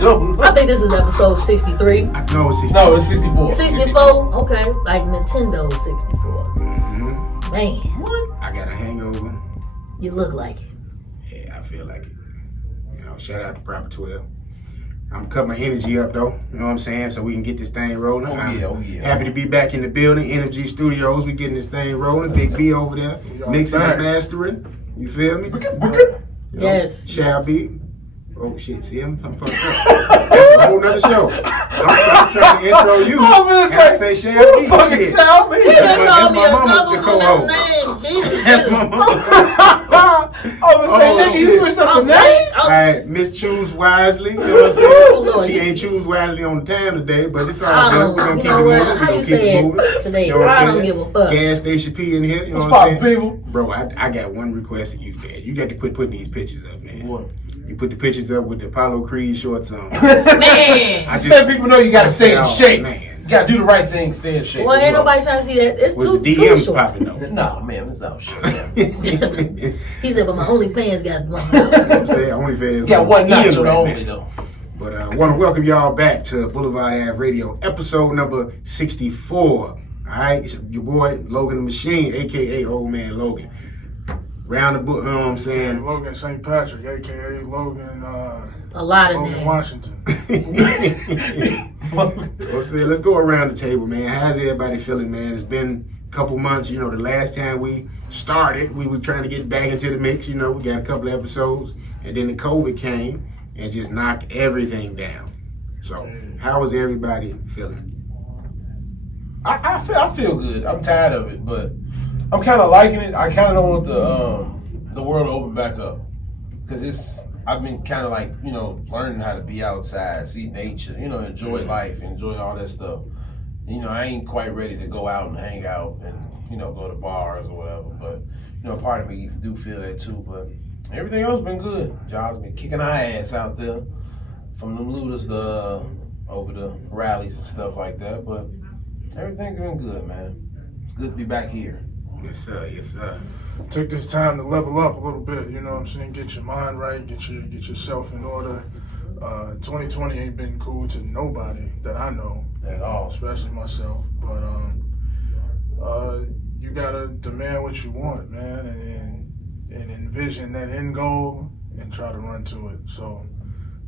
don't know. I think this is episode 63. No, it's 64. No, it's 64. 64? Okay. Like Nintendo 64. Mm-hmm. Man. What? I got a hangover. You look like it. Yeah, I feel like it. You know, shout out to Proper 12. I'm cutting my energy up though, you know what I'm saying, so we can get this thing rolling. Oh yeah. Happy to be back in the building, Energy Studios. We getting this thing rolling. Big B over there, mixing and mastering. You feel me? Yes. Shall be. Oh shit, see him? I'm fucked up. That's a whole nother show. I'm trying to intro you. I say Shall be. Fucking Shall be. That's my mama, the co-host. That's my mama. I was saying, nigga, you switched up the name? Alright, Miss Choose Wisely. You know what I'm saying? She ain't choose wisely on the time today, but it's all good. We're gonna keep it moving. We're gonna keep it moving. Today, you know what I I'm don't saying? give a fuck. Gas Station P in here. You know What's what I'm poppin', saying? people? Bro, I got one request of you, man. You got to quit putting these pictures up, man. What? You put the pictures up with the Apollo Creed shorts on. Man. I said people know you gotta stay in shape. Man. You gotta do the right thing, stay in shape. Well, ain't nobody trying to see that. It's Was too the DMs short. popping though? Nah, man, it's out shit. He said, but my OnlyFans got one. You know what I'm saying? OnlyFans. You got one notch on the right only now. though. But I want to welcome y'all back to Boulevard Ave Radio, episode number 64. All right, it's your boy Logan the Machine, aka Old Man Logan. Round the book, you know what I'm saying? Logan St. Patrick, aka Logan. A lot of Logan names. Washington. I'm saying, let's go around the table, man. How's everybody feeling, man? It's been a couple months. You know, the last time we started, we was trying to get back into the mix. You know, we got a couple of episodes, and then the COVID came and just knocked everything down. So, how is everybody feeling? I feel good. I'm tired of it, but I'm kind of liking it. I kind of don't want the world to open back up because I've been kind of like, you know, learning how to be outside, see nature, you know, enjoy life, enjoy all that stuff. You know, I ain't quite ready to go out and hang out and, you know, go to bars or whatever. But, you know, part of me do feel that too. But everything else been good. Jobs been kicking our ass out there from them looters over the rallies and stuff like that. But everything's been good, man. It's good to be back here. Yes, sir. Yes, sir. Took this time to level up a little bit, you know what I'm saying? Get your mind right, get yourself in order. 2020 ain't been cool to nobody that I know. At all. Especially myself. But you gotta demand what you want, man, and envision that end goal and try to run to it. So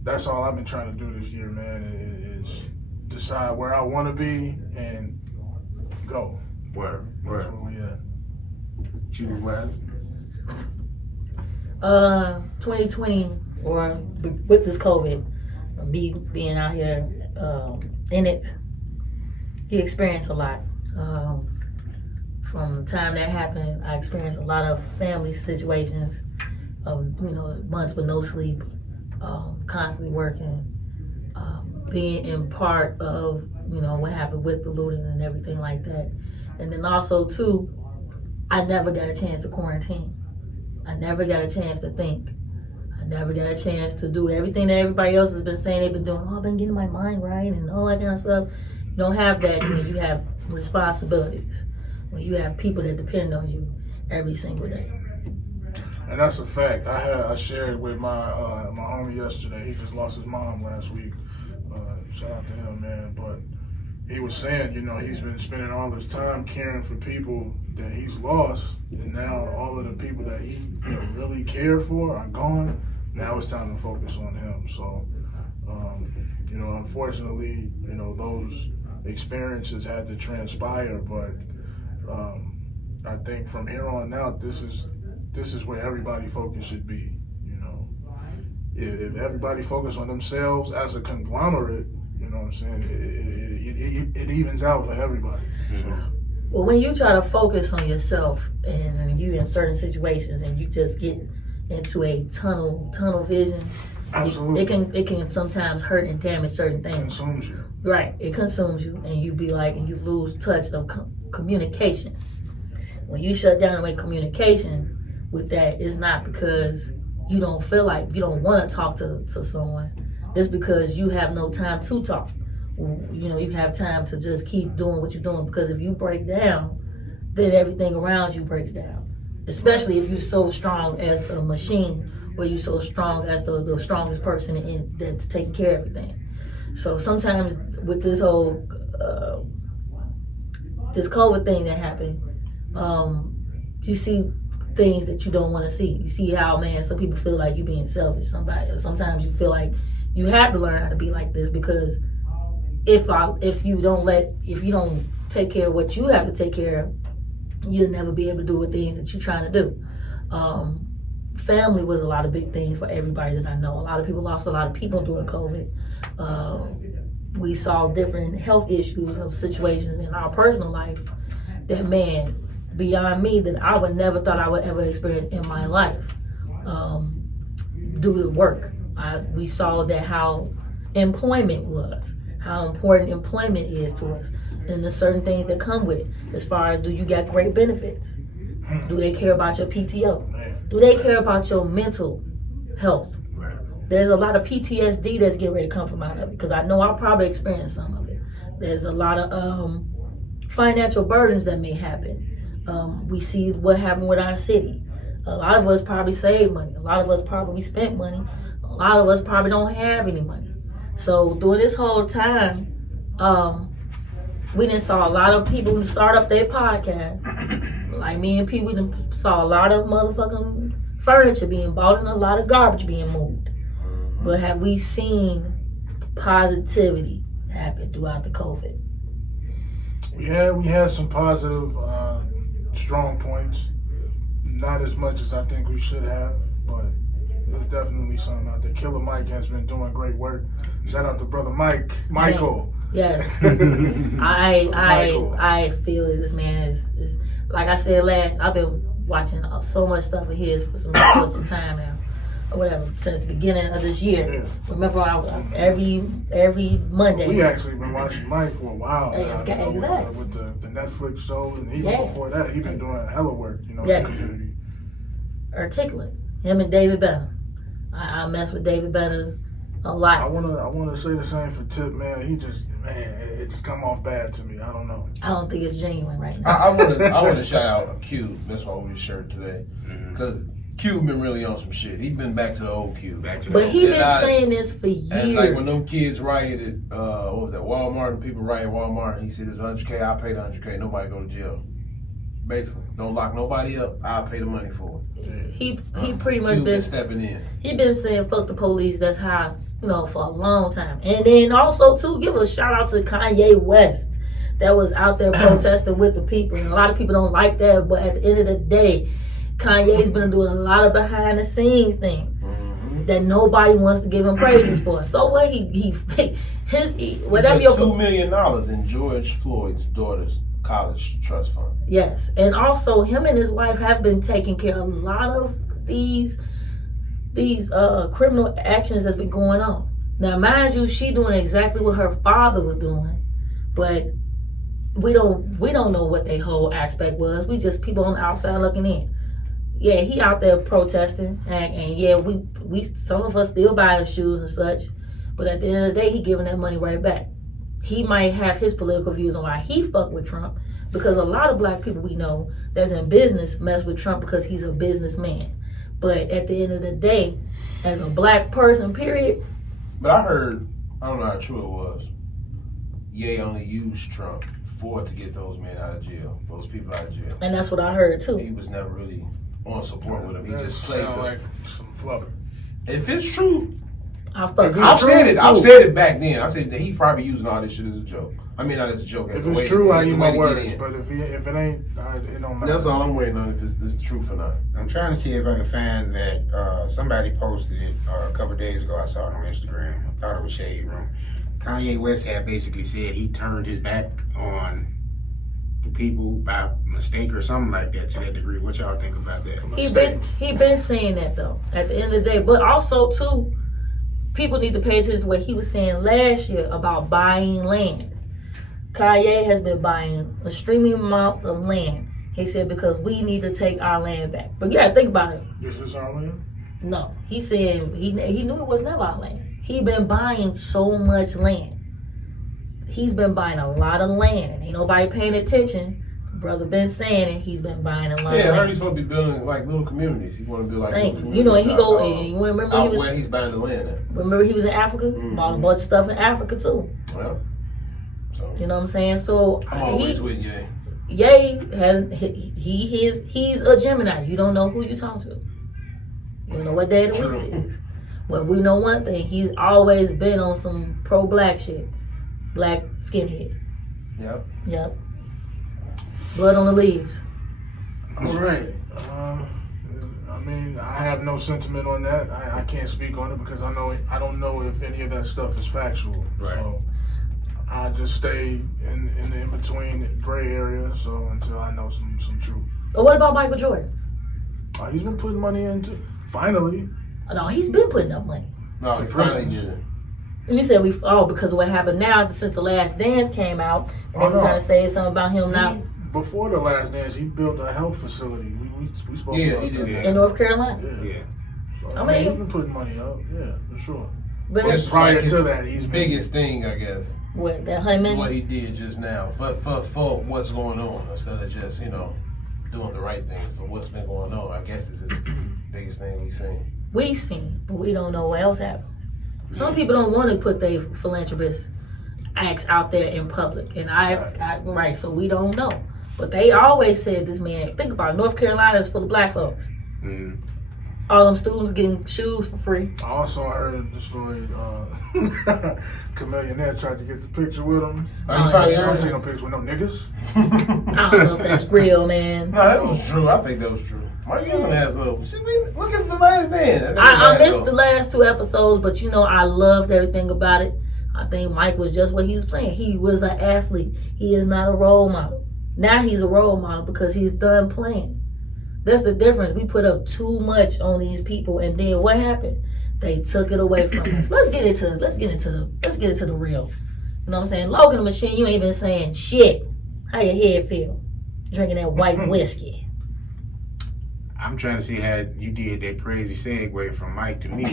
that's all I've been trying to do this year, man, is decide where I want to be and go. Word. That's where we at. Choose wisely. 2020, or with this COVID, being out here in it, he experienced a lot. From the time that happened, I experienced a lot of family situations, you know, months with no sleep, constantly working, being in part of, you know, what happened with the looting and everything like that. And then also, too, I never got a chance to quarantine. I never got a chance to think. I never got a chance to do everything that everybody else has been saying they've been doing. Oh, I've been getting my mind right and all that kind of stuff. You don't have that when you have responsibilities, when you have people that depend on you every single day. And that's a fact. I shared with my homie yesterday. He just lost his mom last week. Shout out to him, man. But he was saying, you know, he's been spending all his time caring for people that he's lost, and now all of the people that he really cared for are gone. Now it's time to focus on him. So, you know, unfortunately, you know, those experiences had to transpire, but I think from here on out, this is where everybody focus should be. You know, if everybody focus on themselves as a conglomerate, you know what I'm saying, it evens out for everybody. So. Well, when you try to focus on yourself and you in certain situations and you just get into a tunnel vision, Absolutely. it can sometimes hurt and damage certain things. It consumes you. Right, it consumes you, and you be like, and you lose touch of communication. When you shut down away communication with that, it's not because you don't feel like you don't want to talk to someone. It's because you have no time to talk. You know, you have time to just keep doing what you're doing, because if you break down, then everything around you breaks down. Especially if you're so strong as a machine where you're so strong as the strongest person that's taking care of everything. So sometimes with this whole this COVID thing that happened, you see things that you don't want to see. You see how, man, some people feel like you're being selfish. Sometimes you feel like you have to learn how to be like this, because if you don't take care of what you have to take care of, you'll never be able to do the things that you're trying to do. Family was a lot of big things for everybody that I know. A lot of people lost a lot of people during COVID. We saw different health issues of situations in our personal life that, man, beyond me, that I would never thought I would ever experience in my life due to work. We saw that how employment was, how important employment is to us, and the certain things that come with it. As far as, do you got great benefits? Do they care about your PTO? Do they care about your mental health? Right. There's a lot of PTSD that's getting ready to come from out of it, because I know I'll probably experience some of it. There's a lot of financial burdens that may happen. We see what happened with our city. A lot of us probably saved money. A lot of us probably spent money. A lot of us probably don't have any money. So during this whole time, we done saw a lot of people start up their podcast. Like me and P, we done saw a lot of motherfucking furniture being bought and a lot of garbage being moved. But have we seen positivity happen throughout the COVID? We had some positive, strong points. Not as much as I think we should have, but there's definitely something out there. Killer Mike has been doing great work. Shout out to brother Michael. Yes. I feel this man is like I said last. I've been watching so much stuff of his for some time now, or whatever, since the beginning of this year. Yeah. Remember, every Monday. We actually been watching Mike for a while now, Exactly. with the Netflix show, and even before that, he been doing hella work, in the community. Articulate. Him and David Banner. I mess with David Banner a lot. I wanna say the same for Tip, man. It just come off bad to me. I don't know. I don't think it's genuine right now. I want to shout out Q. That's why we his shirt today, because Q been really on some shit. He's been back to the old Q. But he been saying this for years. And like when them kids rioted, what was that, Walmart, and people rioted Walmart, and he said, it's $100K, I'll pay the $100K, nobody go to jail. Basically, don't lock nobody up, I'll pay the money for it. He pretty much been stepping in. He been saying fuck the police, that's how, for a long time. And then also too, give a shout out to Kanye West that was out there protesting with the people. And a lot of people don't like that, but at the end of the day, Kanye's been doing a lot of behind the scenes things that nobody wants to give him praises for. So what whatever your $2 million in George Floyd's daughter's college trust fund. Yes, and also him and his wife have been taking care of a lot of these criminal actions that's been going on. Now, mind you, she doing exactly what her father was doing, but we don't know what their whole aspect was. We just people on the outside looking in. Yeah, he out there protesting, and yeah, we some of us still buying shoes and such, but at the end of the day, he giving that money right back. He might have his political views on why he fuck with Trump, because a lot of black people we know that's in business mess with Trump because he's a businessman. But at the end of the day, as a black person, period. But I heard, I don't know how true it was, Ye only used Trump to get those men out of jail, those people out of jail. And that's what I heard too. He was never really on support with him. He just played like some flubber. If it's true, I've said it back then. I said that he probably using all this shit as a joke. I mean, not as a joke. If it's true, I eat my words. But if it ain't, it don't matter. That's all I'm waiting on, if it's the truth or not. I'm trying to see if I can find that. Somebody posted it a couple days ago. I saw it on Instagram. I thought it was Shade Room. Kanye West had basically said he turned his back on the people by mistake or something like that, to that degree. What y'all think about that? He been saying that though. At the end of the day, but also too, people need to pay attention to what he was saying last year about buying land. Kanye has been buying extreme amounts of land. He said because we need to take our land back. But yeah, think about it. This is our land? No, he said he knew it was never our land. He been buying so much land. He's been buying a lot of land, and ain't nobody paying attention. brother been saying it. He's been buying a lot. Yeah, I heard he's supposed to be building like little communities. He want to build like Thank little you. You know, and he go. communities And you remember out he was. where he's buying the land at. Remember he was in Africa. Bought a bunch of stuff in Africa too. Well, so You know what I'm saying? So I'm always with Ye. Ye has he's a Gemini. You don't know who you talking to. You don't know what day of the week it is. Well, we know one thing. He's always been on some pro-black shit. Black skinhead. Yep. Blood on the leaves. All right. I mean, I have no sentiment on that. I can't speak on it because I don't know if any of that stuff is factual. Right. So I just stay in the in-between gray area. So until I know some truth. But what about Michael Jordan? He's been putting money into. Finally. No, he's been putting up money. No, he finally did it. And you said because of what happened now since The Last Dance came out, and they were trying to say something about him now. Before The Last Dance, he built a health facility. We spoke about he did. that. In North Carolina. Yeah. So, I mean, he's been putting money up. Yeah, for sure. But That's it's prior like his to that, he's been, biggest thing, I guess. what, that $100 million? What he did just now for what's going on instead of just doing the right thing for what's been going on. I guess this is the biggest thing we've seen. We seen, but we don't know what else happened. Some people don't want to put their philanthropist acts out there in public, and right, so we don't know. But they always said this man. Think about it, North Carolina is full of black folks. Mm. All them students getting shoes for free. I also heard the story. Chameleonaire tried to get the picture with him. Are you finally I don't heard take it? no pictures with no niggas. I don't know if that's real, man. No, that was true. I think that was true. Why you using that asshole? Look at The Last Dance. I missed the last 2 episodes, but I loved everything about it. I think Mike was just what he was playing. He was an athlete. He is not a role model. Now he's a role model because he's done playing. That's the difference. We put up too much on these people, and then what happened? They took it away from us. Let's get into the real. You know what I'm saying? Logan the Machine, you ain't been saying shit. How your head feel? Drinking that white whiskey. I'm trying to see how you did that crazy segue from Mike to me.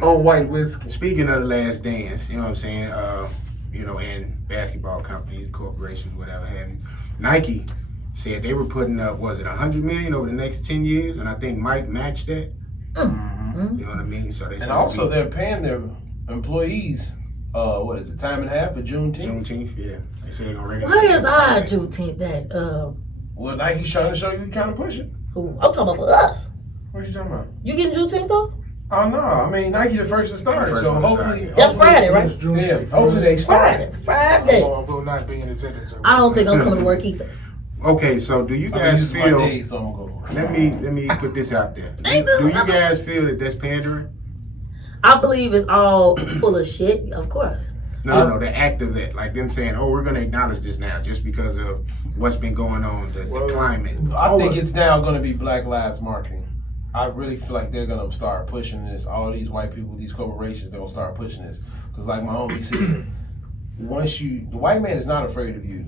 White whiskey. Speaking of The Last Dance, you know what I'm saying? And basketball companies, corporations, whatever have you. Nike said they were putting up, was it $100 million over the next 10 years? And I think Mike matched that. Mm-hmm. You know what I mean? So And also they're paying their employees, what is it, time and a half for Juneteenth? Juneteenth, yeah. They said they're going to Why is our Juneteenth that? Well, Nike's trying to show you trying to push it. I'm talking about for us. What you talking about? You getting Juneteenth though? Oh no, I mean Nike the first to start, First so one to hopefully start, That's Friday, right? It's Juneteenth. Yeah, hopefully they start. Friday. I will not be in attendance. I don't think I'm coming to work either. Okay, so do you I mean, guys this is my feel... day, so I'm gonna go to work. Let me put this out there. Do you guys feel that that's pandering? I believe it's all full of shit, of course. No, the act of that. Like them saying, we're going to acknowledge this now just because of what's been going on, the climate. I think it's now going to be Black Lives marketing. I really feel like they're going to start pushing this. All these white people, these corporations, they're going to start pushing this. Because like my homie said, the white man is not afraid of you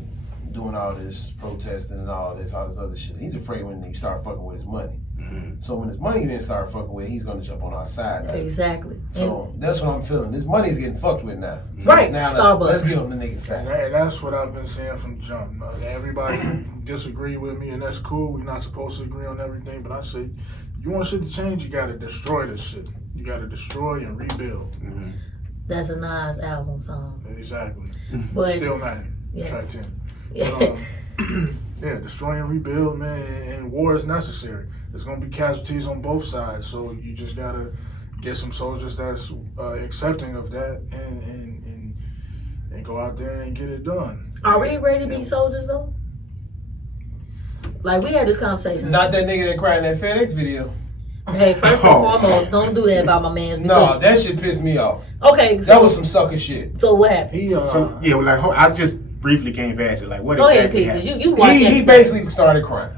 doing all this protesting and all this other shit. He's afraid when you start fucking with his money. Mm-hmm. So when his money didn't start fucking with, he's going to jump on our side. Right? Exactly. So that's what I'm feeling. This money is getting fucked with now. So Right, now Starbucks. let's get on the nigga side. And that's what I've been saying from jump. Everybody disagree with me, and that's cool. We're not supposed to agree on everything, but I say, you want shit to change, you got to destroy this shit. You got to destroy and rebuild. Mm-hmm. That's a Nas album song. Exactly. But Still 90. yeah. Track 10. Yeah. Yeah, destroy and rebuild, man, and war is necessary. There's going to be casualties on both sides, so you just got to get some soldiers that's accepting of that and go out there and get it done. Are we ready to be soldiers though? Like we had this conversation. Not that nigga that cried in that FedEx video. Hey, first and foremost, don't do that about my man's. No, that shit pissed me off. Okay, so, That was some sucker shit. So what happened? I just briefly came past it. Like, what Go ahead, exactly Pete, 'cause happened? you watch He it. basically started crying.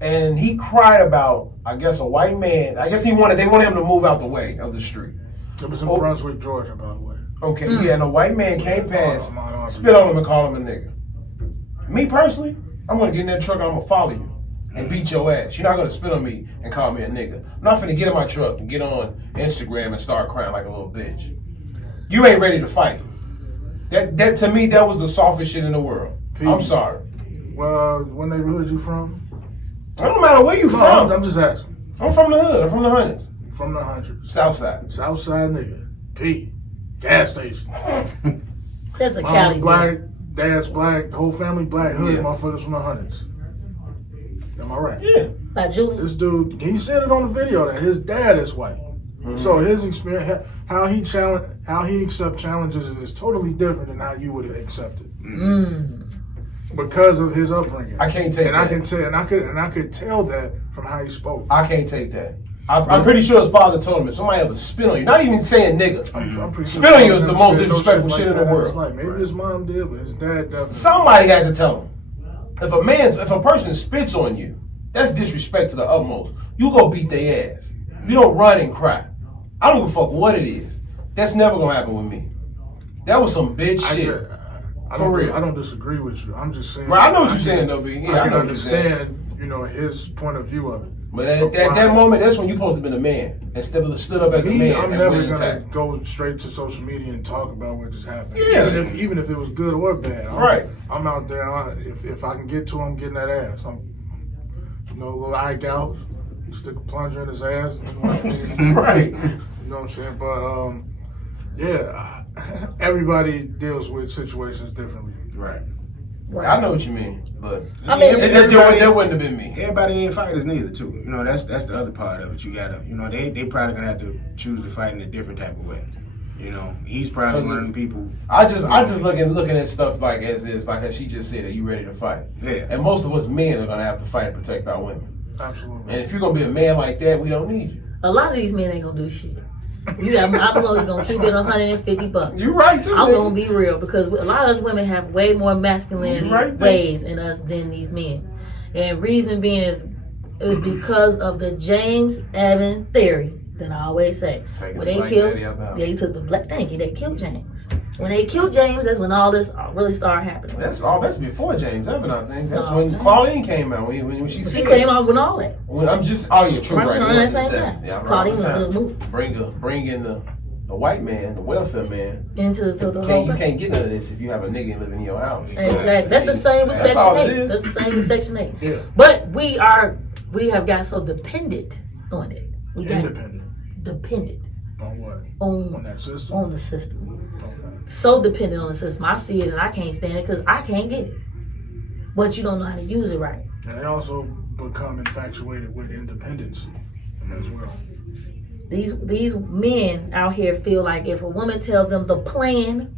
And he cried about, I guess, a white man. I guess they wanted him to move out the way of the street. It was in Brunswick, Georgia, by the way. Okay, yeah, and a white man came past, I'm spit on him and called him a nigga. Me personally, I'm gonna get in that truck and I'm gonna follow you and beat your ass. You're not gonna spit on me and call me a nigga. I'm not finna get in my truck and get on Instagram and start crying like a little bitch. You ain't ready to fight. That to me, that was the softest shit in the world. I'm sorry. Well, what neighborhood you from? It don't matter where you from. I'm just asking. I'm from the hood. I'm from the hundreds. From the hundreds. Southside. Southside nigga. P. Gas station. That's a Mom's Cali black, thing. dad's black, the whole family black, hood Yeah. motherfuckers from the hundreds. Am I right? Yeah. Like Julie. This dude, he said it on the video that his dad is white. Mm-hmm. So his experience, how he accept challenges is totally different than how you would accept it. Because of his upbringing. I can't take and that. I can tell, and I could tell that from how he spoke. I can't take that. I'm pretty sure his father told him if somebody ever spit on you, not even saying nigga, I'm pretty spit on you is the he most said no disrespectful like shit in that the in his world. life. Maybe his mom did, but his dad definitely. Somebody had to tell him. If a person spits on you, that's disrespect to the utmost. You go beat their ass. You don't run and cry. I don't give a fuck what it is. That's never gonna happen with me. That was some bitch shit. For real. I don't disagree with you. I'm just saying. Right, I know what you're saying, though, B. Yeah, I I know can what you're saying. understand, his point of view of it. But at that moment, that's when you're supposed to have been a man and stood up as a man. I'm and never win an gonna attack. go straight to social media and talk about what just happened. Yeah. Even if it was good or bad. I'm out there. If I can get to him, I'm getting that ass. A little eye gouge, stick a plunger in his ass. You know what I mean? Right. You know what I'm saying? But everybody deals with situations differently. Right. I know what you mean, but I mean, that wouldn't have been me. Everybody ain't fighters neither, too. That's the other part of it. You gotta, they probably gonna have to choose to fight in a different type of way. He's probably one of them people. I just looking at stuff like as she just said, are you ready to fight? Yeah. And most of us men are gonna have to fight to protect our women. Absolutely. And if you're gonna be a man like that, we don't need you. A lot of these men ain't gonna do shit. I'm just gonna keep it $150. You right too. I'm nigga. gonna be real because a lot of us women have way more masculinity ways in us than these men. And reason being is because of the James Evan theory that I always say. Taking When the they black killed, daddy out the house. they took the black. Thank you. They killed James. When they killed James, that's when all this really started happening. That's before James Evan, I think. That's No, when okay. Claudine came out. When she She came out with all that. I'm just true Right right. around It that was the same 70s. time. Yeah, around Claudine the was a time. good movie. Bring in the white man, the welfare man. Into the You whole thing. can't get none of this if you have a nigga living in your house. Exactly. That's the same with That's Section all it 8. is. That's the same with Section 8. Yeah. But we have got so dependent on it. We got Independent. dependent On what? on On that system? on the system. Okay. So dependent on the system. I see it and I can't stand it because I can't get it. But you don't know how to use it right. And they also become infatuated with independency as well. These men out here feel like if a woman tells them the plan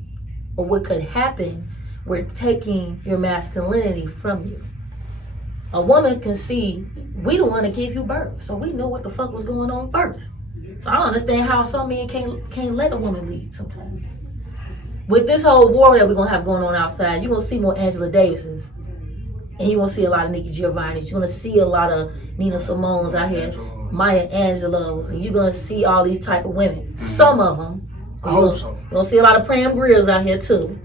or what could happen, we're taking your masculinity from you. A woman can see we don't want to give you birth, so we know what the fuck was going on first. So I don't understand how some men can't let a woman lead sometimes. With this whole war that we're gonna have going on outside, you're gonna see more Angela Davises, and you're gonna see a lot of Nikki Giovanni's. You're gonna see a lot of Nina Simone's out here, Maya Angelou's, and you're gonna see all these type of women. Some of them. I hope so. You're gonna see a lot of Pram Grills out here too.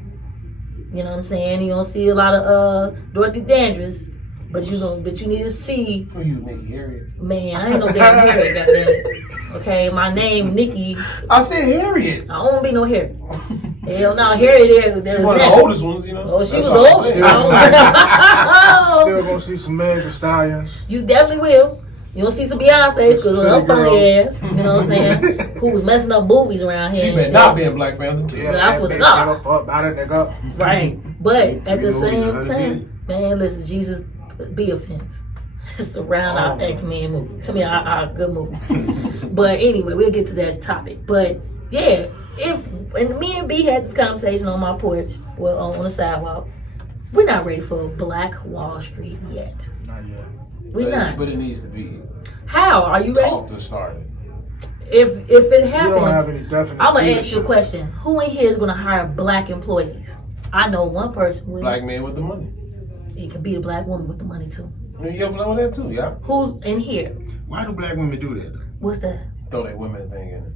You know what I'm saying? You're gonna see a lot of Dorothy Dandridge. But you need to see. Who you, Nikki Harriet? Man, I ain't no damn Harriet, goddamn. Okay, my name Nikki. I said Harriet. I don't want to be no Harriet. Hell no, Harriet. She's one of the oldest ones, you know. Oh, she That's was all the I'm oldest. saying. Still gonna see some Meg Thee Stallions. You definitely will. You'll see some Beyonce because of her funny ass. You know what I'm saying? Who was messing up movies around here. She and better shit. not be in Black Panther. Yeah, That's what they God. give a fuck about it, nigga. Right. But at the Three movies, same 100 time, man, listen, Jesus be offense. Surround our X-Men movies. I mean, our good movies. But anyway, we'll get to that topic. But yeah, and me and B had this conversation on my porch, well, on the sidewalk. We're not ready for a Black Wall Street yet. Not yet. We're not. But it needs to be How are you ready? talked and started. If it We don't have happens, any definite. I'm gonna ask you a leadership. question. Who in here is gonna hire black employees? I know one person. Black man with the money. It could be the black woman with the money too. You ever know that too, yeah? Who's in here? Why do black women do that, though? What's that? Throw that women thing in it.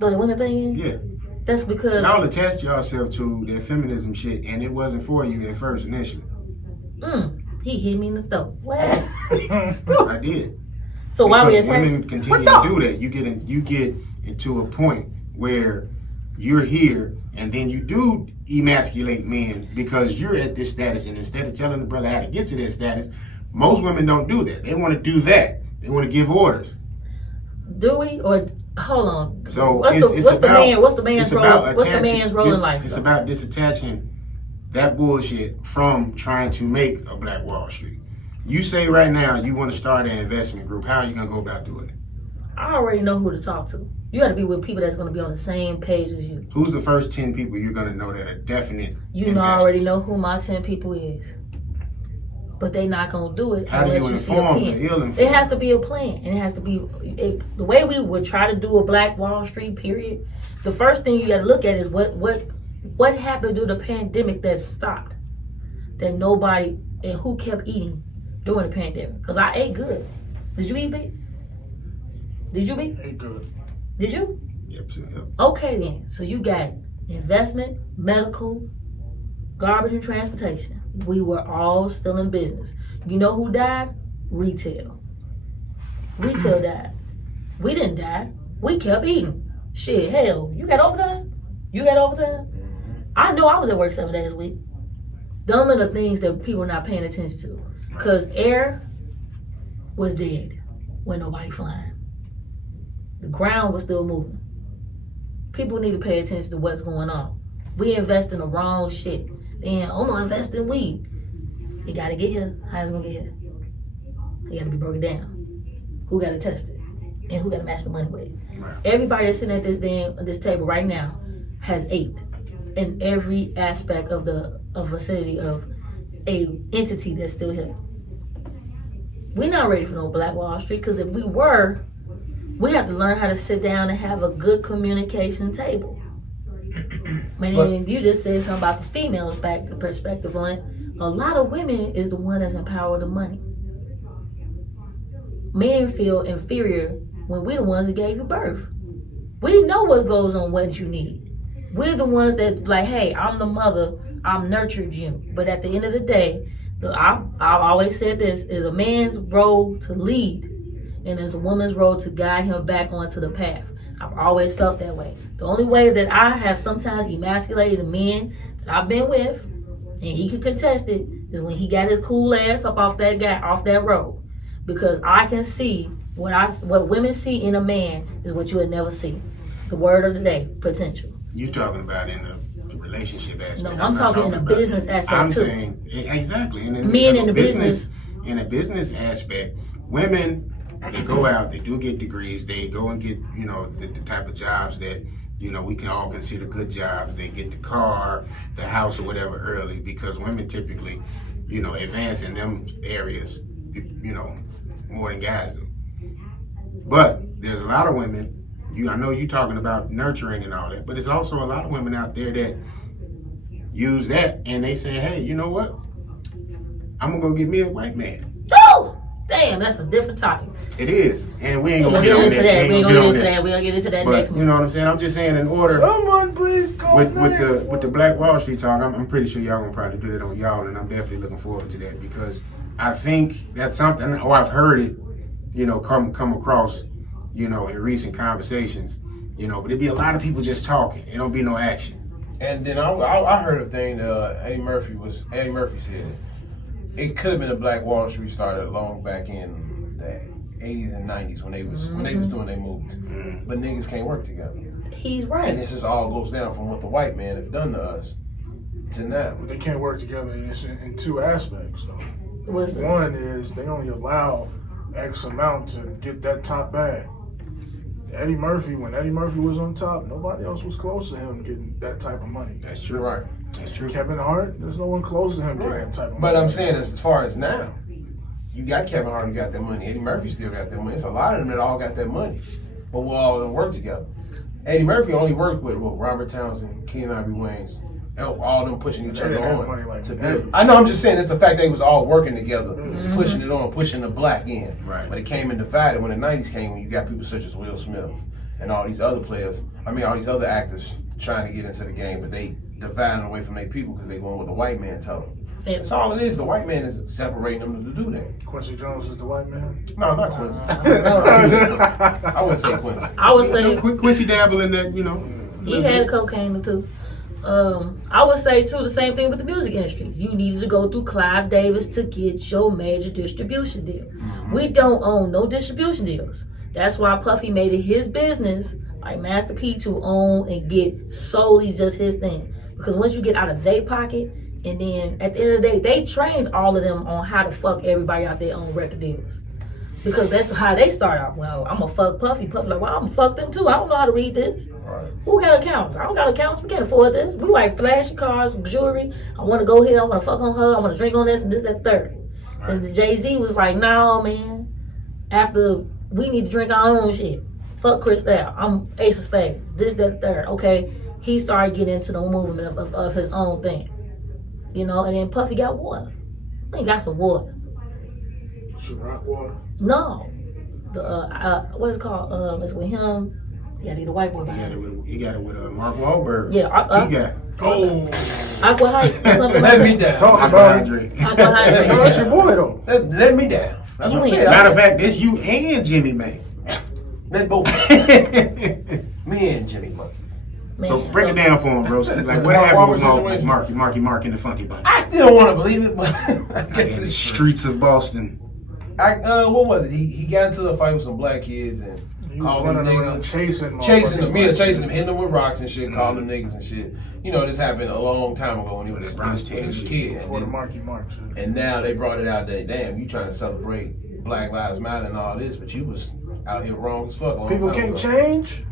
Throw the women thing in? Yeah. That's because Y'all attach yourself to their feminism shit, and it wasn't for you at first initially. he hit me in the throat. What? I did. So why we Because attach? women continue to do that. You get into a point where you're here, and then you do emasculate men because you're at this status, and instead of telling the brother how to get to that status, most women don't do that. They want to do that. They want to give orders. Do we? Or hold on. So what's the man's role in life? It's about disattaching that bullshit from trying to make a Black Wall Street. You say right now you want to start an investment group. How are you gonna go about doing it? I already know who to talk to. You got to be with people that's going to be on the same page as you. Who's the first 10 people you're going to know that are definite You already know who my 10 people is. But they not going to do it How do you inform the ill-informed? It has to be a plan. And it has to be... the way we would try to do a Black Wall Street, period, the first thing you got to look at is what happened during the pandemic that stopped. That nobody... And who kept eating during the pandemic. Because I ate good. Did you eat big? Did you be? Ate good. Did you? Yep. Okay then. So you got investment, medical, garbage and transportation. We were all still in business. You know who died? Retail. Retail died. We didn't die. We kept eating. Shit, hell, you got overtime? You got overtime? I know I was at work 7 days a week. Those are the things that people are not paying attention to. Because air was dead when nobody flying. The ground was still moving. People need to pay attention to what's going on. We invest in the wrong shit. Then, I'm gonna invest in weed. It gotta get here. How's it gonna get here? It gotta be broken down. Who gotta test it? And who gotta match the money with? Right. Everybody that's sitting at this table right now has ate in every aspect of the vicinity of a entity that's still here. We're not ready for no Black Wall Street, because if we were, we have to learn how to sit down and have a good communication table. Man, you just said something about the females back, the perspective on it. A lot of women is the one that's empowered the money. Men feel inferior when we're the ones that gave you birth. We know what goes on, what you need. We're the ones that like, hey, I'm the mother, I'm nurtured you. But at the end of the day, I've always said this, is a man's role to lead, and it's a woman's role to guide him back onto the path. I've always felt that way. The only way that I have sometimes emasculated the men that I've been with, and he can contest it, is when he got his cool ass up off that road. Because I can see what women see in a man is what you would never see. The word of the day, potential. You're talking about in the relationship aspect. No, I'm talking in the business aspect too. I'm saying exactly. Men in the business. In a business aspect, women, they go out, they do get degrees, they go and get, the type of jobs that, we can all consider good jobs. They get the car, the house, or whatever early, because women typically, advance in them areas, more than guys do. But there's a lot of women, I know you're talking about nurturing and all that, but there's also a lot of women out there that use that and they say, hey, you know what? I'm gonna go get me a white man. Oh, damn, that's a different topic. It is, and we ain't gonna get into that. We ain't gonna get into that. We'll get into that next one. You know what I'm saying? I'm just saying, in order. Someone please go with the Black Wall Street talk, I'm pretty sure y'all gonna probably do that on y'all, and I'm definitely looking forward to that, because I think that's something, or I've heard it, come across, in recent conversations, but it'd be a lot of people just talking. It don't be no action. And then I heard a thing Eddie Murphy said it could have been a Black Wall Street started long back in the 80s and 90s when they was doing their movies. Mm-hmm. But niggas can't work together. He's right. And this just all goes down from what the white man have done to us to now. They can't work together in two aspects. So. What's One is they only allow X amount to get that top bag. When Eddie Murphy was on top, nobody else was close to him getting that type of money. That's true. Right. That's true. Kevin Hart, there's no one close to him getting that type of money. But I'm saying, as far as now, you got Kevin Hart who got that money. Eddie Murphy still got that money. It's a lot of them that all got that money. But we all of them work together. Eddie Murphy only worked with Robert Townsend, Keenan Ivory Wayans, all of them pushing each other on. I know, I'm just saying, it's the fact they was all working together, pushing it on, pushing the black in. Right. But it came and divided when the 90s came, when you got people such as Will Smith and all these other players, all these other actors trying to get into the game, but they dividing away from their people because they going with the white man tell them. That's all it is. The white man is separating them to do that. Quincy Jones is the white man? No, not Quincy. I wouldn't say Quincy. I would say Quincy dabble in that, He had cocaine too. I would say too the same thing with the music industry. You needed to go through Clive Davis to get your major distribution deal. We don't own no distribution deals. That's why Puffy made it his business, like Master P, to own and get solely just his thing. Because once you get out of their pocket, and then at the end of the day, they trained all of them on how to fuck everybody out their own record deals. Because that's how they start out. Well, I'm gonna fuck Puffy. Puffy like, well, I'm gonna fuck them too. I don't know how to read this. Right. Who got accounts? I don't got accounts. We can't afford this. We like flashy cars, jewelry. I want to go here. I want to fuck on her. I want to drink on this and this, that, third. Right. And Jay-Z was like, no, man. After we need to drink our own shit. Fuck Cristal. I'm Ace of Spades. This, that, third. Okay. He started getting into the movement of his own thing. You know, and then Puffy got water. He got some water. Some rock water? No. The what is it called? It's with him. Yeah, the white boy. He got it with Mark Wahlberg. Yeah, he got. Oh. Aqua Hype. Something Let like me that. down. Talk about Andre. Aqua Hype. Oh, that's your boy though. Let me down. That's what I'm saying. Matter of fact, this you and Jimmy, man. Let both. Me and Jimmy Monkeys. Man, So break it down for him, bro. Like what happened with Marky and the Funky Bunch? I still don't want to believe it, but I guess In the it's streets of Boston. what was it? He got into a fight with some black kids and He was called them running around niggas, chasing them, hitting them with rocks and shit, calling them niggas and shit. You know, this happened a long time ago when he was a kid. before the Marky Mark shit. And now they brought it out that, damn, you trying to celebrate Black Lives Matter and all this, but you was out here wrong as fuck. People can't change.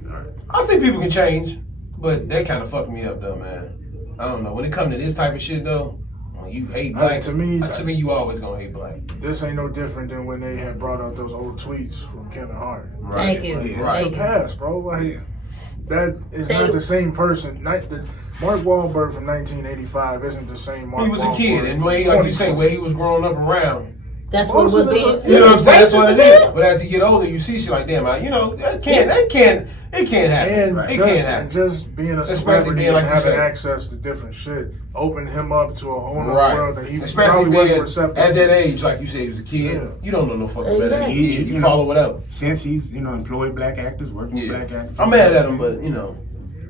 I think people can change, but that kind of fucked me up though, man. I don't know. When it comes to this type of shit though, when you hate black, to me you always gonna hate black. This ain't no different than when they had brought out those old tweets from Kevin Hart. Right. Thank you. Right. It's the past, bro. Like that is not the same person. Mark Wahlberg from 1985 isn't the same Mark Wahlberg. He was a kid, and like you say, where he was growing up around. That's what was being. You know what I'm saying? That's what it is. But as you get older, you see shit like, damn, it can't happen. It can't happen. Just being a celebrity and having access to different shit opened him up to a whole other world that he probably wasn't receptive at that age, like you said, he was a kid. Yeah. You don't know no fucking better than kid. You follow whatever. Since he's employed black actors, working with black actors. I'm mad at him, but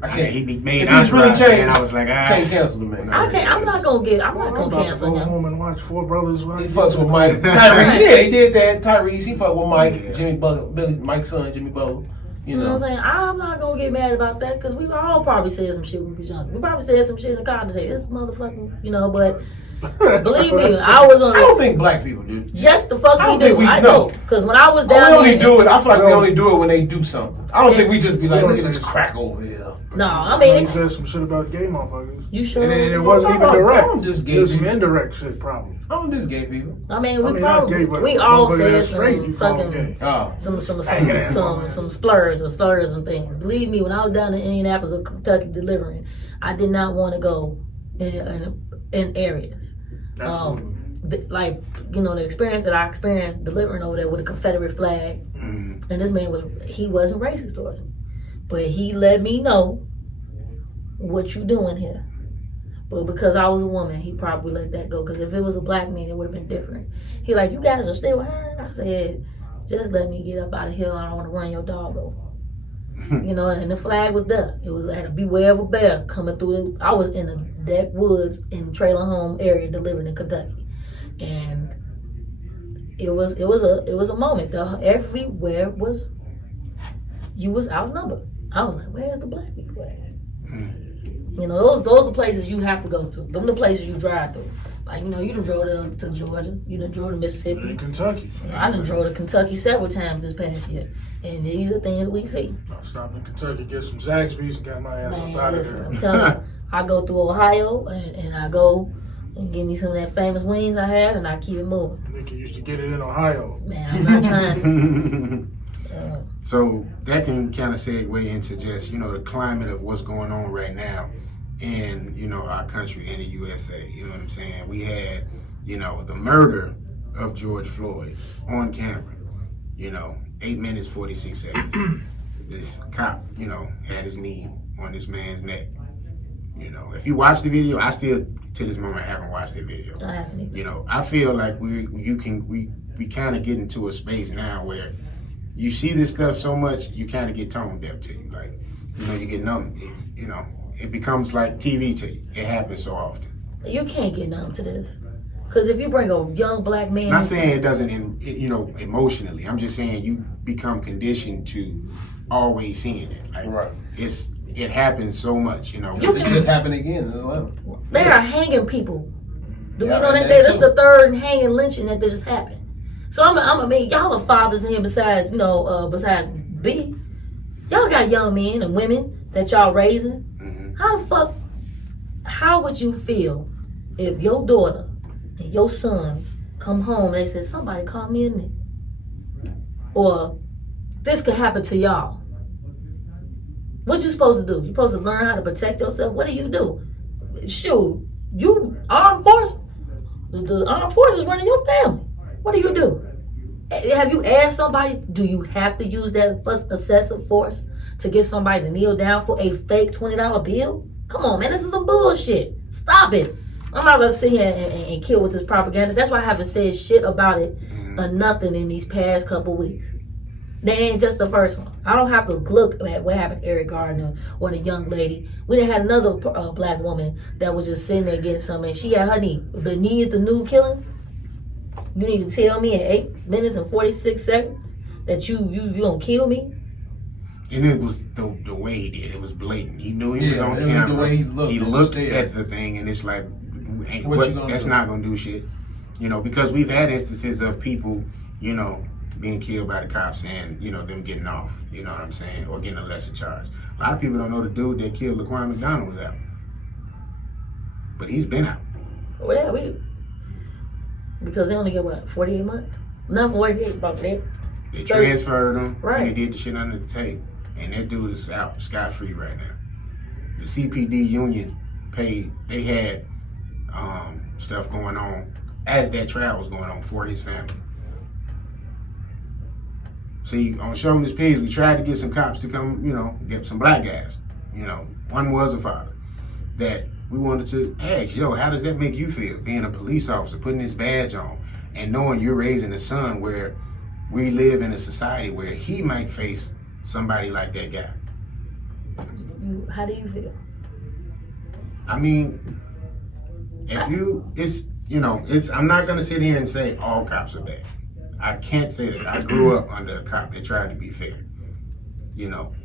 I can't. He made if he's really changed, and I was like, can't cancel the man. I'm not gonna cancel him. Go home and watch Four Brothers. He fucks with Mike. Tyrese, yeah, he did that. Tyrese, he fucked with Mike, Jimmy Butler, Mike's son, Jimmy Butler. You know what I'm saying? I'm not gonna get mad about that because we all probably said some shit when we was young. We probably said some shit in the car today. This motherfucking, but believe me, I was on. I don't think black people do. Just the fuck we do. I know. Because when I was down there. We only do it. I feel like we only do it when they do something. I don't think we just be like, look at this crack over here. No, I mean. He said some shit about gay motherfuckers. You sure? And it wasn't even direct. I'm just gay. It was some indirect shit, probably. I'm just gay people. I mean, we all said some fucking some slurs and things. Believe me, when I was down in Indianapolis or Kentucky delivering, I did not want to go in areas. Absolutely. The experience that I experienced delivering over there with a Confederate flag, and this man wasn't racist towards me, but he let me know what you doing here. But because I was a woman, he probably let that go. Because if it was a black man, it would have been different. He like, you guys are still her? I said, just let me get up out of here. I don't want to run your dog over. And the flag was there. I had to beware of a bear coming through. I was in the deck woods in trailer home area delivering in Kentucky. And it was a moment. Everywhere you was outnumbered. I was like, where's the black people at? Those are the places you have to go to. Them the places you drive through. Like, you done drove to Georgia. You done drove to Mississippi. And Kentucky. I done drove to Kentucky several times this past year. And these are things we see. I stopped in Kentucky, get some Zaxby's, and got my ass up out of there. I'm telling you, I go through Ohio, and I go and give me some of that famous wings I have, and I keep it moving. Nicky used to get it in Ohio. Man, I'm not trying to. So that can kind of segue into just, the climate of what's going on right now in, our country, in the USA. You know what I'm saying? We had, the murder of George Floyd on camera, 8 minutes, 46 seconds. This cop, had his knee on this man's neck. If you watch the video, I still, to this moment, haven't watched the video. I haven't either. I feel like we kind of get into a space now where you see this stuff so much, you kind of get tone deaf to you. Like, you get numb. It becomes like TV to you. It happens so often. You can't get numb to this. Because if you bring a young black man... I'm not saying it doesn't, emotionally. I'm just saying you become conditioned to always seeing it. Like, right. It happens so much, It just happened again in Atlanta. They are hanging people. Do we know that? that That's the third hanging lynching that just happened. So I mean, y'all are fathers in here besides B. Y'all got young men and women that y'all raising. Mm-hmm. How would you feel if your daughter and your sons come home and they said, somebody call me a nigga? Or this could happen to y'all. What you supposed to do? You supposed to learn how to protect yourself. What do you do? Shoot, you armed force. The armed forces running your family. What do you do? Have you asked somebody, do you have to use that excessive force to get somebody to kneel down for a fake $20 bill? Come on, man, this is some bullshit. Stop it. I'm not gonna sit here and kill with this propaganda. That's why I haven't said shit about it or nothing in these past couple weeks. That ain't just the first one. I don't have to look at what happened to Eric Gardner or the young lady. We done had another black woman that was just sitting there getting something. And she had her knee. The knee is the new killing. You need to tell me in 8 minutes and 46 seconds that you gonna kill me? And it was the way he did. It was blatant. He knew he was on camera. The way he looked at the thing, and it's like, that's do? not gonna do shit. Because we've had instances of people, being killed by the cops and, them getting off. You know what I'm saying? Or getting a lesser charge. A lot of people don't know the dude that killed Laquan McDonald was out. But he's been out. Well, yeah, because they only get 48 months? Not 48, about that. They transferred him, right. And they did the shit under the table. And that dude is out scot-free right now. The CPD union paid, they had stuff going on as that trial was going on for his family. See, on Showing This Pigs, we tried to get some cops to come, get some black guys. One was a father that we wanted to ask, how does that make you feel, being a police officer, putting this badge on, and knowing you're raising a son where we live in a society where he might face somebody like that guy. How do you feel? I mean, I'm not going to sit here and say all cops are bad. I can't say that. I grew up under a cop that tried to be fair.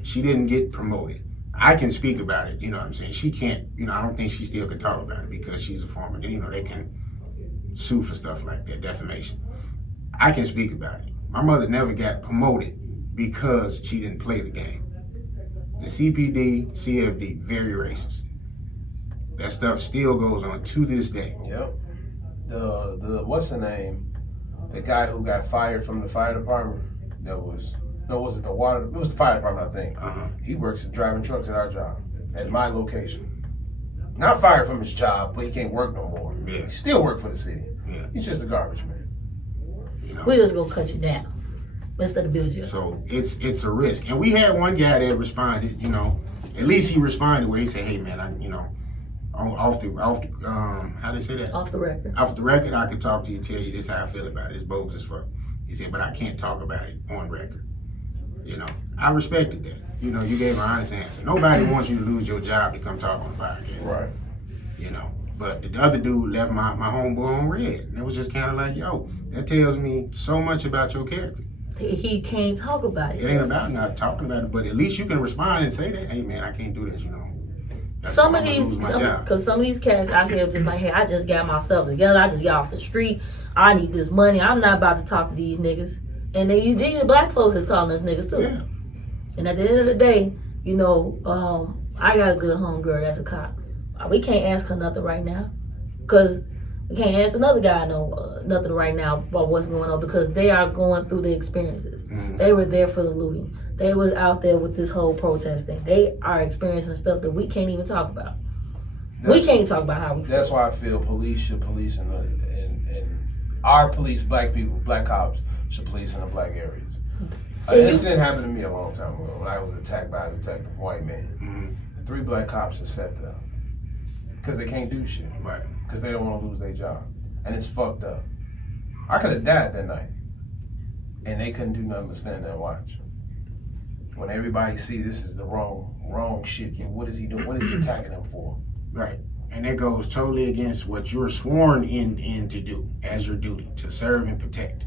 She didn't get promoted. I can speak about it, you know what I'm saying? She can't, I don't think she still can talk about it because she's a former, they can sue for stuff like that, defamation. I can speak about it. My mother never got promoted because she didn't play the game. The CPD, CFD, very racist. That stuff still goes on to this day. Yep. The what's the name? The guy who got fired from the fire department. Was it the water? It was the fire department, I think. He works driving trucks at our job, at my location. Not fired from his job, but he can't work no more. Yeah. He still work for the city. Yeah. He's just a garbage man. We just gonna cut you down instead of build you. So it's a risk. And we had one guy that responded, at least he responded where he said, hey man, off the how they say that? Off the record. Off the record, I could talk to you, tell you this how I feel about it. It's bogus as fuck. He said, but I can't talk about it on record. I respected that. You gave an honest answer. Nobody wants you to lose your job to come talk on the podcast. Right. But the other dude left my homeboy on red. And it was just kind of like, that tells me so much about your character. He can't talk about it. It ain't about not talking about it, but at least you can respond and say that, hey man, I can't do this, Some of these cats out here just like, hey, I just got myself together. I just got off the street. I need this money. I'm not about to talk to these niggas. And these black folks is calling us niggas too. Yeah. And at the end of the day, I got a good homegirl that's a cop. We can't ask her nothing right now, because we can't ask another guy nothing right now about what's going on, because they are going through the experiences. Mm-hmm. They were there for the looting. They was out there with this whole protest thing. They are experiencing stuff that we can't even talk about. We can't talk about how we feel. That's why I feel police should police and our police, black people, black cops should police in the black areas. An incident happened to me a long time ago when I was attacked by a detective, white man. Mm-hmm. The 3 black cops just sat there because they can't do shit. Right. Because they don't want to lose their job. And it's fucked up. I could have died that night. And they couldn't do nothing but stand there and watch. when everybody see this is the wrong shit. What is he doing? What is he attacking him for? Right. And that goes totally against what you're sworn in to do as your duty, to serve and protect.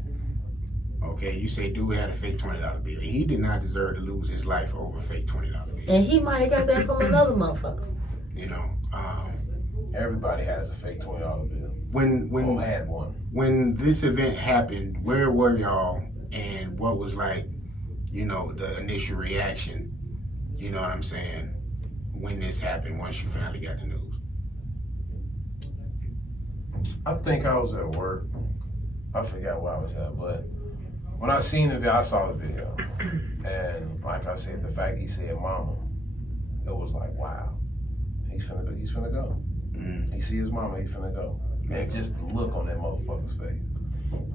Okay, you say dude had a fake $20 bill. He did not deserve to lose his life over a fake $20 bill. And he might have got that from another motherfucker. You know, everybody has a fake $20 bill. When I had one. When this event happened, where were y'all, and what was like, you know, the initial reaction? You know what I'm saying? When this happened, once you finally got the news. I think I was at work. I forgot where I was at, but when I seen the video, I saw the video. And like I said, the fact he said mama, it was like, wow, he's finna go. He see his mama, he finna go. And just the look on that motherfucker's face.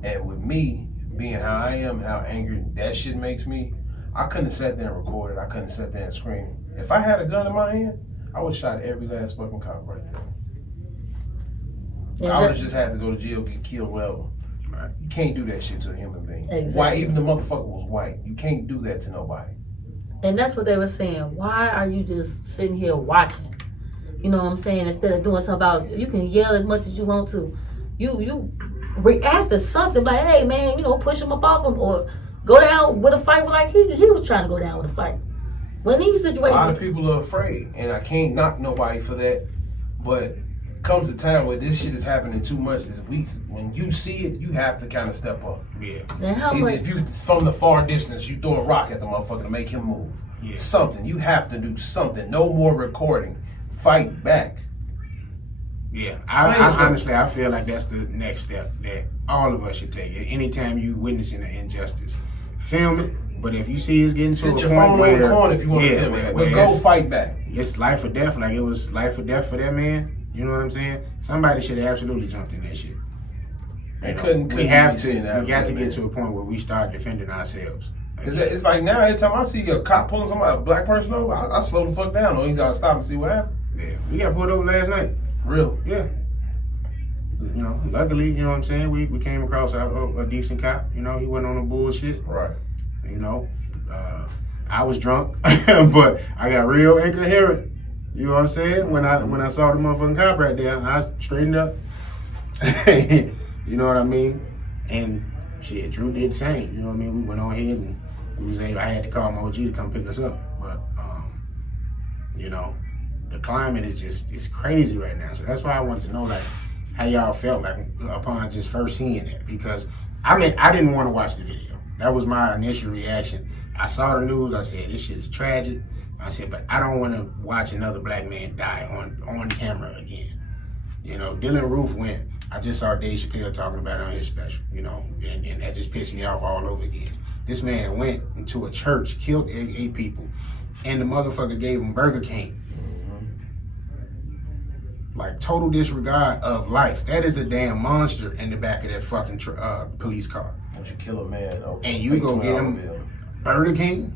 And with me being how I am, how angry that shit makes me, I couldn't have sat there and recorded. I couldn't have sat there and screamed. If I had a gun in my hand, I would have shot every last fucking cop right there. Yeah, I would have just had to go to jail, get killed, whatever. Right. You can't do that shit to a human being. Exactly. Why? Even the motherfucker was white. You can't do that to nobody. And that's what they were saying. Why are you just sitting here watching? You know what I'm saying? Instead of doing something about it, you can yell as much as you want to. You react to something like, hey man, you know, push him up off him or go down with a fight like he was trying to go down with a fight. When these situations, A lot of people are afraid, and I can't knock nobody for that. But comes a time where this shit is happening too much this week. When you see it, you have to kind of step up. Yeah. and how Either much? if you from the far distance, you throw a rock at the motherfucker to make him move. Yeah. Something. You have to do something. No more recording. Fight back. Yeah, I honestly, I feel like that's the next step that all of us should take. Anytime you witnessing an injustice, film it. But if you see it's getting to Set a your point phone where, on the corner if you want to film it. But go fight back. It's life or death. Like it was life or death for that man. You know what I'm saying? Somebody should have absolutely jumped in that shit. And You know, couldn't we have be to. saying that, We got to man. get to a point where we start defending ourselves. It's like now, every time I see a cop pulling somebody, a black person over, I slow the fuck down. Or you gotta stop and see what happened. Yeah, we got pulled over last night. Real. Yeah. You know, luckily, you know what I'm saying, we came across a decent cop. You know, he wasn't on no bullshit. Right. You know, I was drunk, but I got real incoherent. You know what I'm saying? When I saw the motherfucking cop right there, I straightened up. You know what I mean? And shit, Drew did the same. You know what I mean? We went on ahead and I had to call my OG to come pick us up. But you know, the climate is it's crazy right now. So that's why I wanted to know like how y'all felt like upon just first seeing it. Because I mean, I didn't want to watch the video. That was my initial reaction. I saw the news, I said, this shit is tragic. I said, but I don't want to watch another black man die on camera again. You know, Dylan Roof went, I just saw Dave Chappelle talking about it on his special, you know, and that just pissed me off all over again. This man went into a church, killed eight people, and the motherfucker gave him Burger King. Like total disregard of life. That is a damn monster in the back of that fucking police car. Don't you kill a man? And you go get him Burger King?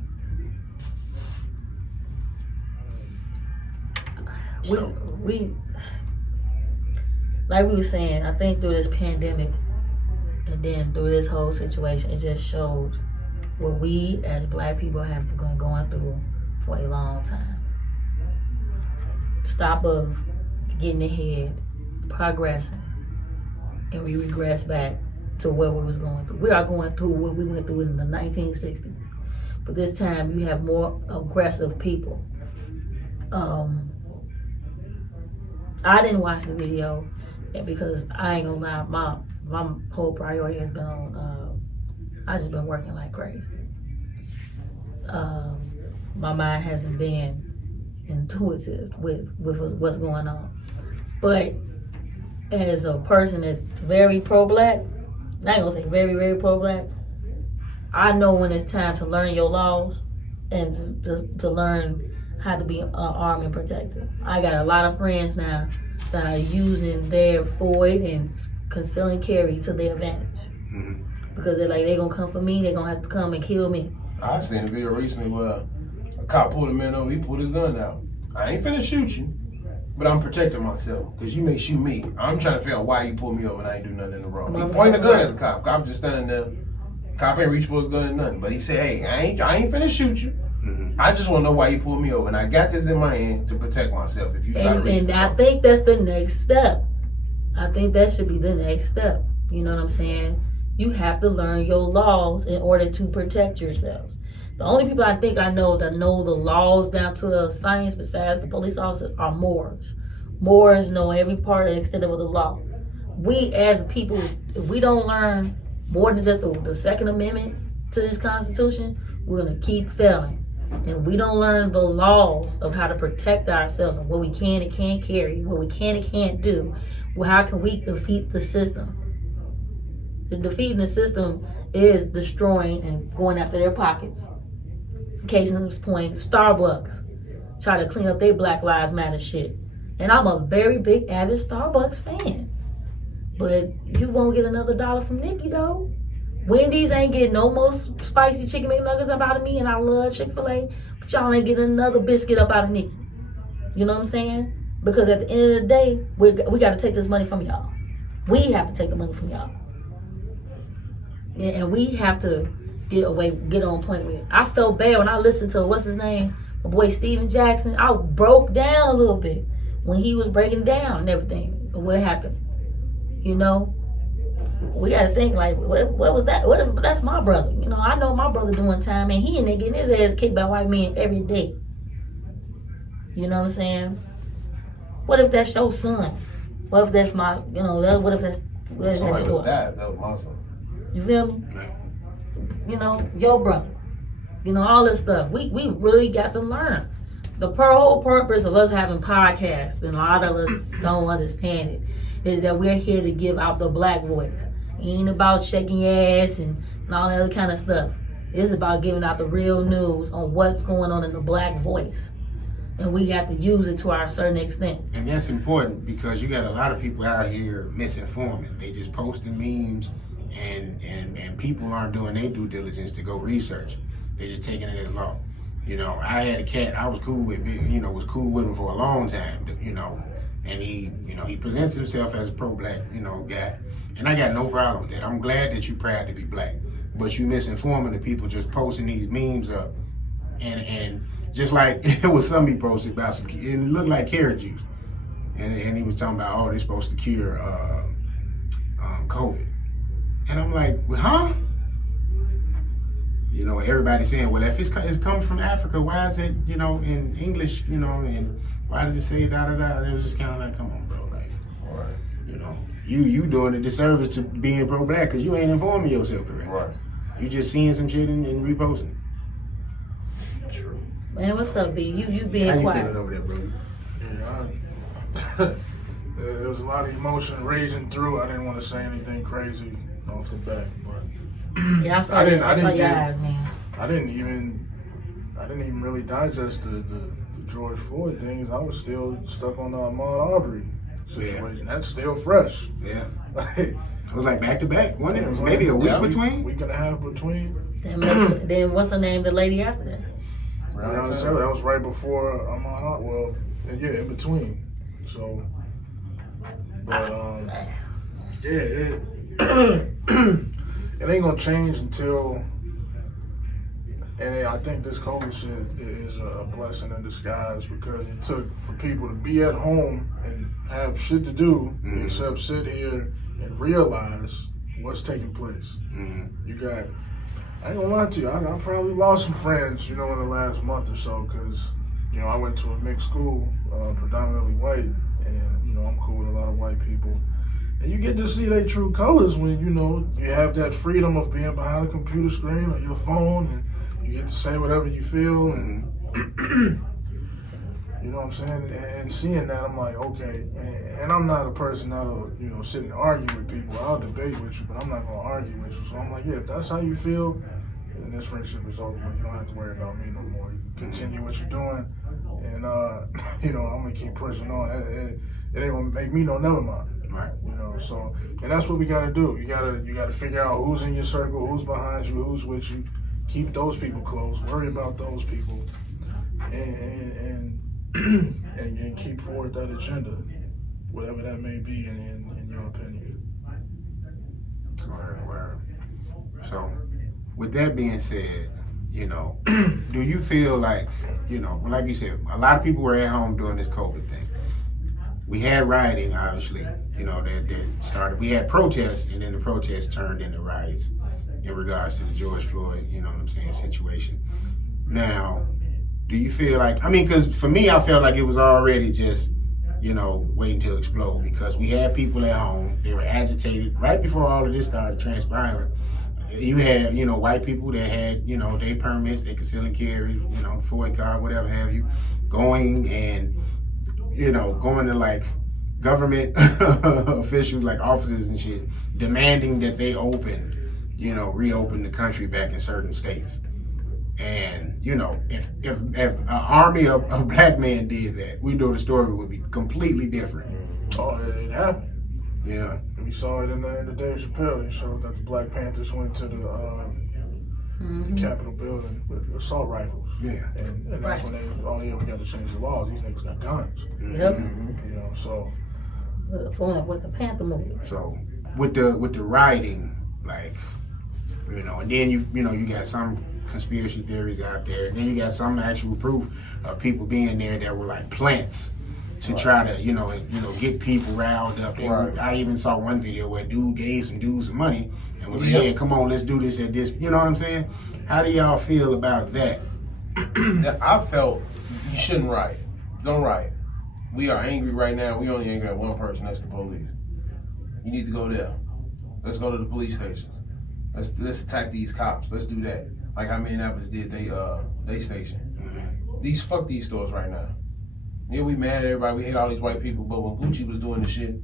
We like we were saying, I think through this pandemic and then through this whole situation, it just showed what we as black people have been going through for a long time. Stop of getting ahead, progressing, and we regress back to what we was going through. We are going through what we went through in the 1960s, but this time you have more aggressive people. I didn't watch the video because I ain't gonna lie, my whole priority has been on, I just been working like crazy. My mind hasn't been intuitive with what's going on. But as a person that's very pro-black, I ain't gonna say very, very pro-black, I know when it's time to learn your laws and to learn how to be armed and protected. I got a lot of friends now that are using their FOID and concealing carry to their advantage. Mm-hmm. Because they're like, they're gonna come for me, they're gonna have to come and kill me. I've seen a video recently where a cop pulled a man over, he pulled his gun out. I ain't finna shoot you, but I'm protecting myself, because you may shoot me. I'm trying to figure out why you pulled me over and I ain't do nothing in the wrong. He pointed a gun at the cop. Cop just standing there. Cop ain't reach for his gun or nothing. But he said, hey, I ain't finna shoot you, I just want to know why you pulled me over, and I got this in my hand to protect myself. If you try to reach and for I something. think that's the next step. I think that should be the next step. You know what I'm saying? You have to learn your laws in order to protect yourselves. The only people I think I know that know the laws down to the science besides the police officers are Moors. Moors know every part and extent of the law. We as people, if we don't learn more than just the Second Amendment to this Constitution, we're going to keep failing. And we don't learn the laws of how to protect ourselves and what we can and can't carry, what we can and can't do. Well, how can we defeat the system? Defeating the system is destroying and going after their pockets. Case in point, Starbucks try to clean up their Black Lives Matter shit. And I'm a very big avid Starbucks fan. But you won't get another $1 from Nikki though. Wendy's ain't getting no more spicy chicken McNuggets up out of me, and I love Chick-fil-A, but y'all ain't getting another biscuit up out of Nikki. You know what I'm saying? Because at the end of the day, we got to take this money from y'all. We have to take the money from y'all. And we have to get on point with it. I felt bad when I listened to, what's his name? My boy Steven Jackson. I broke down a little bit when he was breaking down and everything. What happened? You know? We got to think like, what was that? What if that's my brother? You know, I know my brother doing time and he in there getting his ass kicked by white men every day. You know what I'm saying? What if that's your son? What if that's my, you know, what if that's your daughter? That was my son. You feel me? You know, your brother. You know, all this stuff. We really got to learn. The whole purpose of us having podcasts, and a lot of us don't understand it, is that we're here to give out the black voice. It ain't about shaking your ass and all that other kind of stuff. It's about giving out the real news on what's going on in the black voice. And we got to use it to our certain extent. And that's important because you got a lot of people out here misinforming. They just posting memes and people aren't doing their due diligence to go research. They're just taking it as law. You know, I had a cat I was cool with, was cool with him for a long time, and he presents himself as a pro-black, guy. And I got no problem with that. I'm glad that you're proud to be black. But you misinforming the people just posting these memes up. And just like it was something he posted about and it looked like carrot juice. And he was talking about, they're supposed to cure COVID. And I'm like, well, huh? Everybody's saying, well, if it's coming from Africa, why is it, in English, and why does it say da-da-da? And it was just kind of like, come on, bro. Like, Right. You doing a disservice to being pro-black because you ain't informing yourself correctly. Right. You just seeing some shit and reposting. True. Man, what's up, B? You being How you quiet. feeling over there, bro? Yeah, there was a lot of emotion raging through. I didn't want to say anything crazy off the bat, but Yeah, I saw I that. didn't I saw your get- eyes, man. I didn't even really digest the George Floyd things. I was still stuck on the Ahmaud Arbery situation. That's still fresh. Yeah. Like, It was like back to back, wasn't it? it was Maybe a like week yeah, between? week and a half between. Then what's her name? The lady after that. I'll tell you, that was right before Ahmaud Arbery. Well, yeah, in between. So, but yeah, it ain't gonna change until. And I think this COVID shit is a blessing in disguise because it took for people to be at home and have shit to do except sit here and realize what's taking place. You got, I ain't gonna lie to you, I probably lost some friends, in the last month or so because, I went to a mixed school, predominantly white, and, I'm cool with a lot of white people. And you get to see their true colors when, you have that freedom of being behind a computer screen or your phone and you get to say whatever you feel, and you know what I'm saying? And seeing that, I'm like, okay. And I'm not a person that'll, sit and argue with people. I'll debate with you, but I'm not gonna argue with you. So I'm like, yeah, if that's how you feel, then this friendship is over. You don't have to worry about me no more. You can continue what you're doing, and I'm gonna keep pushing on. It ain't gonna make me no never mind. Right. So, and that's what we gotta do. You gotta figure out who's in your circle, who's behind you, who's with you. Keep those people close. Worry about those people, and keep forward that agenda, whatever that may be, in your opinion. Word. So, with that being said, you know, do you feel like, you know, like you said, a lot of people were at home during this COVID thing. We had rioting, obviously, you know, that started. We had protests, and then the protests turned into riots in regards to the George Floyd, you know what I'm saying, situation. Now, do you feel like, I mean, because for me, I felt like it was already just, you know, waiting to explode, because we had people at home. They were agitated right before all of this started transpiring. You had, you know, white people that had, you know, their permits, they conceal and carry, you know, Ford car, whatever have you, going and, you know, going to like government officials, like offices and shit, demanding that they reopen the country back in certain states. And, you know, if an army of black men did that, we know the story would be completely different. Oh, it happened. Yeah. We saw it in the Dave Chappelle. They showed that the Black Panthers went to the Capitol building with assault rifles. Yeah. And that's when they, we got to change the laws. These niggas got guns. Yep. You know, so. With the Panther movie. So with the rioting, like, you know, and then you got some conspiracy theories out there, and then you got some actual proof of people being there that were like plants to try to, you know, get people riled up. I even saw one video where dude gave some dudes some money and was like, "Yeah, come on, let's do this at this." You know what I'm saying? How do y'all feel about that? I felt you shouldn't riot. Don't riot. We are angry right now. We only angry at one person. That's the police. You need to go there. Let's go to the police station. Let's attack these cops. Let's do that. Like how Minneapolis did they station. Fuck these stores right now. Yeah, we mad at everybody. We hate all these white people. But when Gucci was doing the shit,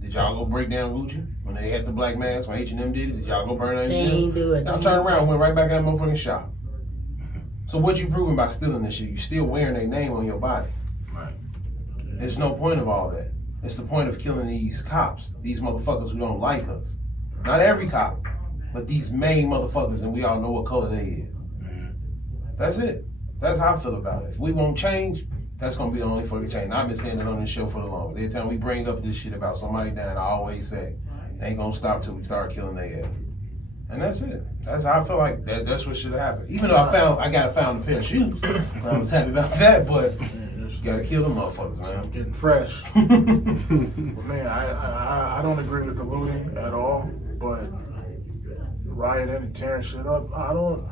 did y'all go break down Gucci? When they had the black mask, when H&M did it, did y'all go burn H&M? They ain't do it. Y'all turned around and went right back in that motherfucking shop. So what you proving by stealing this shit? You still wearing their name on your body. Right. There's no point of all that. It's the point of killing these cops, these motherfuckers who don't like us. Not every cop, but these main motherfuckers, and we all know what color they is. That's it. That's how I feel about it. If we won't change, that's gonna be the only fucking change. And I've been saying it on this show for the longest. Every time we bring up this shit about somebody dying, I always say, it ain't gonna stop till we start killing their ass. And that's it. That's how I feel like that's what should happen. Even though I found a pair of shoes. I was happy about that, but you gotta kill them motherfuckers, man. Getting fresh. But man, I don't agree with the looting at all, but rioting and tearing shit up, I don't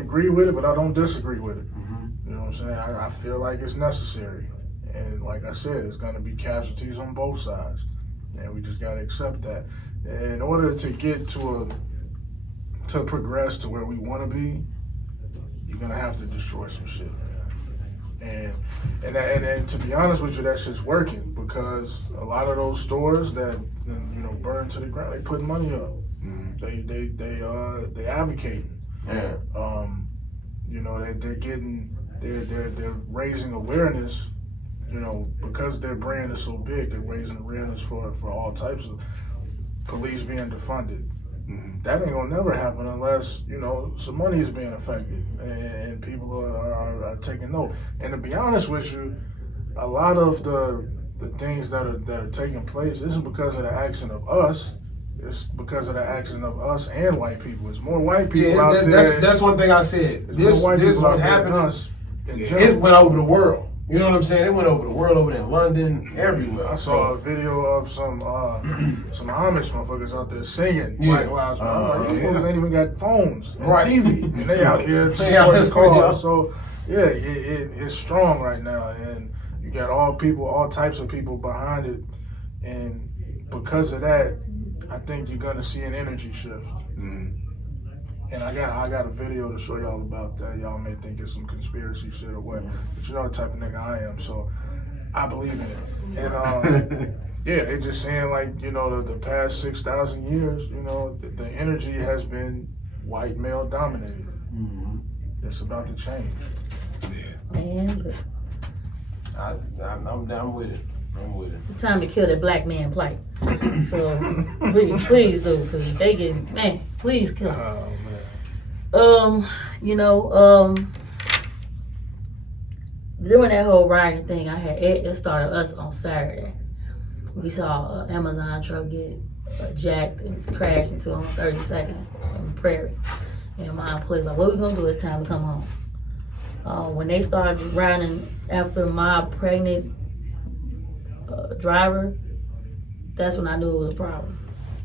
agree with it, but I don't disagree with it. You know what I'm saying? I feel like it's necessary. And like I said, it's gonna be casualties on both sides. And we just gotta accept that. In order to get to progress to where we wanna be, you're gonna have to destroy some shit, man. And to be honest with you, that shit's working, because a lot of those stores that burn to the ground, they put money up. They advocate. Yeah. They're raising awareness, because their brand is so big. They're raising awareness for all types of police being defunded. That ain't gonna never happen unless some money is being affected and people are taking note. And to be honest with you, a lot of the things that are taking place isn't because of the action of us. It's because of the action of us and white people. It's more white people out there. That's one thing I said. This what happened. Us. It went over the world. You know what I'm saying? It went over the world, over there in London, everywhere. I saw a video of some Amish motherfuckers out there singing Black Lives Matter. I'm like, these folks ain't even got phones and TV, and they out here supporting the cause. So yeah, it's strong right now, and you got all types of people behind it, and because of that, I think you're gonna see an energy shift. And I got a video to show y'all about that. Y'all may think it's some conspiracy shit or what, but you know the type of nigga I am, so I believe in it. And yeah, they just saying like, the past 6,000 years, the energy has been white male dominated. It's about to change. And I'm down with it. I'm with it. it's time to kill that black man plight. So please do, because they get, man, please kill him. Oh man. During that whole rioting thing, it started us on Saturday. We saw an Amazon truck get jacked and crash into him on 32nd on Prairie. And my employees like, what we gonna do? It's time to come home. When they started riding after my pregnant driver, that's when I knew it was a problem.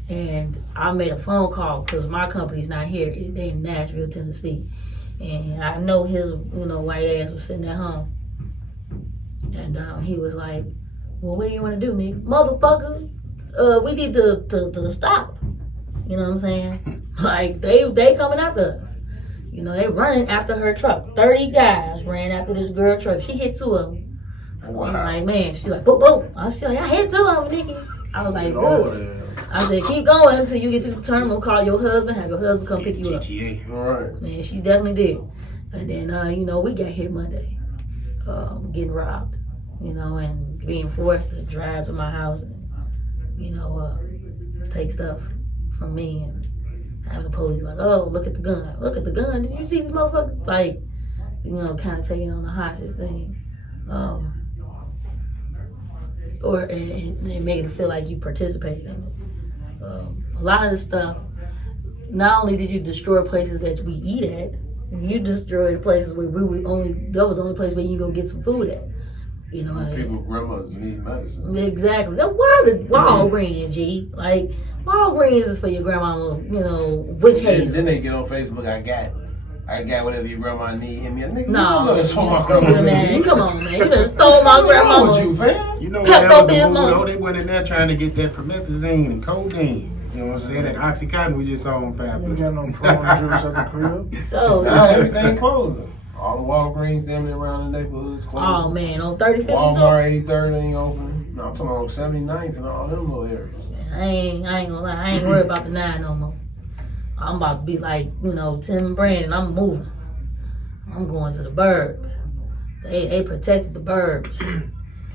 And I made a phone call because my company's not here. They in Nashville, Tennessee. And I know his, white ass was sitting at home. And he was like, well, what do you want to do, nigga? Motherfucker, we need to stop. You know what I'm saying? Like, they coming after us. They running after her truck. 30 guys ran after this girl truck. She hit 2 of them. Wow. I'm like, man, she like, boop, boop. I was like, I hit 2 of them, nigga. I was like, good. I said, keep going until you get to the terminal, call your husband, have your husband come pick you up. GTA. All right. Man, she definitely did. And then, we got hit Monday, getting robbed, and being forced to drive to my house and, take stuff from me and having the police like, oh, look at the gun. Look at the gun. Did you see these motherfuckers? Like, kind of taking on the hostage thing. And making it feel like you participated in it. A lot of the stuff, not only did you destroy places that we eat at, you destroyed places where that was the only place where you go get some food at. People, grandmas need medicine. Exactly. Now, why the Walgreens, G? Like, Walgreens is for your grandma, witch hazel. Then they get on Facebook, I got whatever your grandma need. Hit me a nigga. No, that's what my grandma man, come on, man. You done stole my grandma. What's wrong with you, fam? You know what that was the move, though? They went in there trying to get that promethazine and codeine. You know what I'm saying? That Oxycontin we just saw on Fabulous. You got no prawn juice at the crib? So, now everything closing. All the Walgreens damn near around the neighborhoods closed. Oh, man, on 35th Walmart 83rd ain't open. No, I'm talking about 79th and all them little areas. I ain't gonna lie. I ain't worried about the 9 no more. I'm about to be like, Tim and Brandon. I'm moving. I'm going to the burbs. They protected the burbs.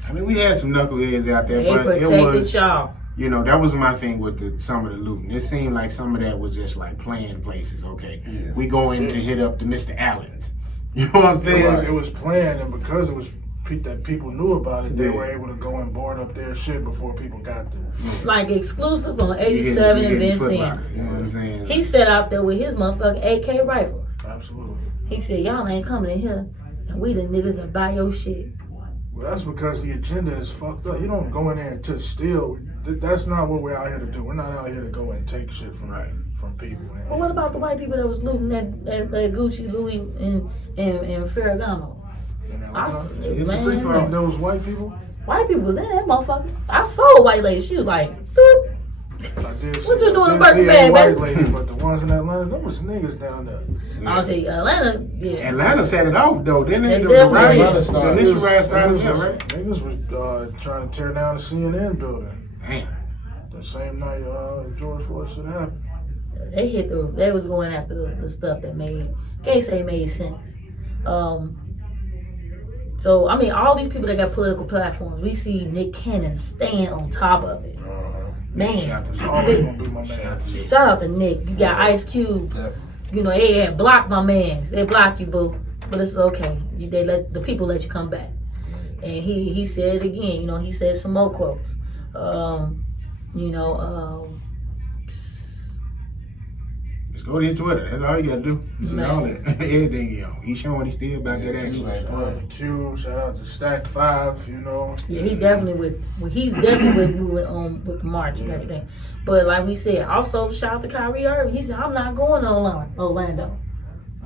I mean, we had some knuckleheads out there, They but it protected was, y'all. that was my thing with some of the looting. It seemed like some of that was just like planned places. Okay, we going to hit up the Mr. Allens. You know what I'm saying? It was planned, and because it was that people knew about it, they were able to go and board up their shit before people got there. Like exclusive on 87 and Vince Sims. You know what I'm saying? He sat out there with his motherfucking AK rifles. Absolutely. He said, y'all ain't coming in here, and we the niggas that buy your shit. Well, that's because the agenda is fucked up. You don't go in there to steal. That's not what we're out here to do. We're not out here to go and take shit from people. Well, what about the white people that was looting that Gucci, Louis, and Ferragamo? It's a free for all. Those white people? White people was in that motherfucker. I saw a white lady. She was like, boop. What you doing in Birkin bag, white baby? lady, but the ones in Atlanta, them was niggas down there. I'll say Atlanta, yeah. Atlanta set it off though, didn't it? They The riots, definitely the initial riots started there, right? Niggas was trying to tear down the CNN building. Damn. The same night George Floyd shit happened. They was going after the stuff that can't say made sense. So, I mean, all these people that got political platforms, we see Nick Cannon stand on top of it. Man. Shout out to Nick. You got Ice Cube. They had blocked my man. They block you, boo. But it's okay. They let the people let you come back. And he said it again. He said some more quotes. Just go to his Twitter. That's all you gotta do. See all that. Everything, He's showing he's still about that action. Shout out to Q. Shout out to Stack 5. Yeah, he's definitely moving on with the march and everything. But like we said, also shout out to Kyrie Irving. He said, I'm not going to Orlando.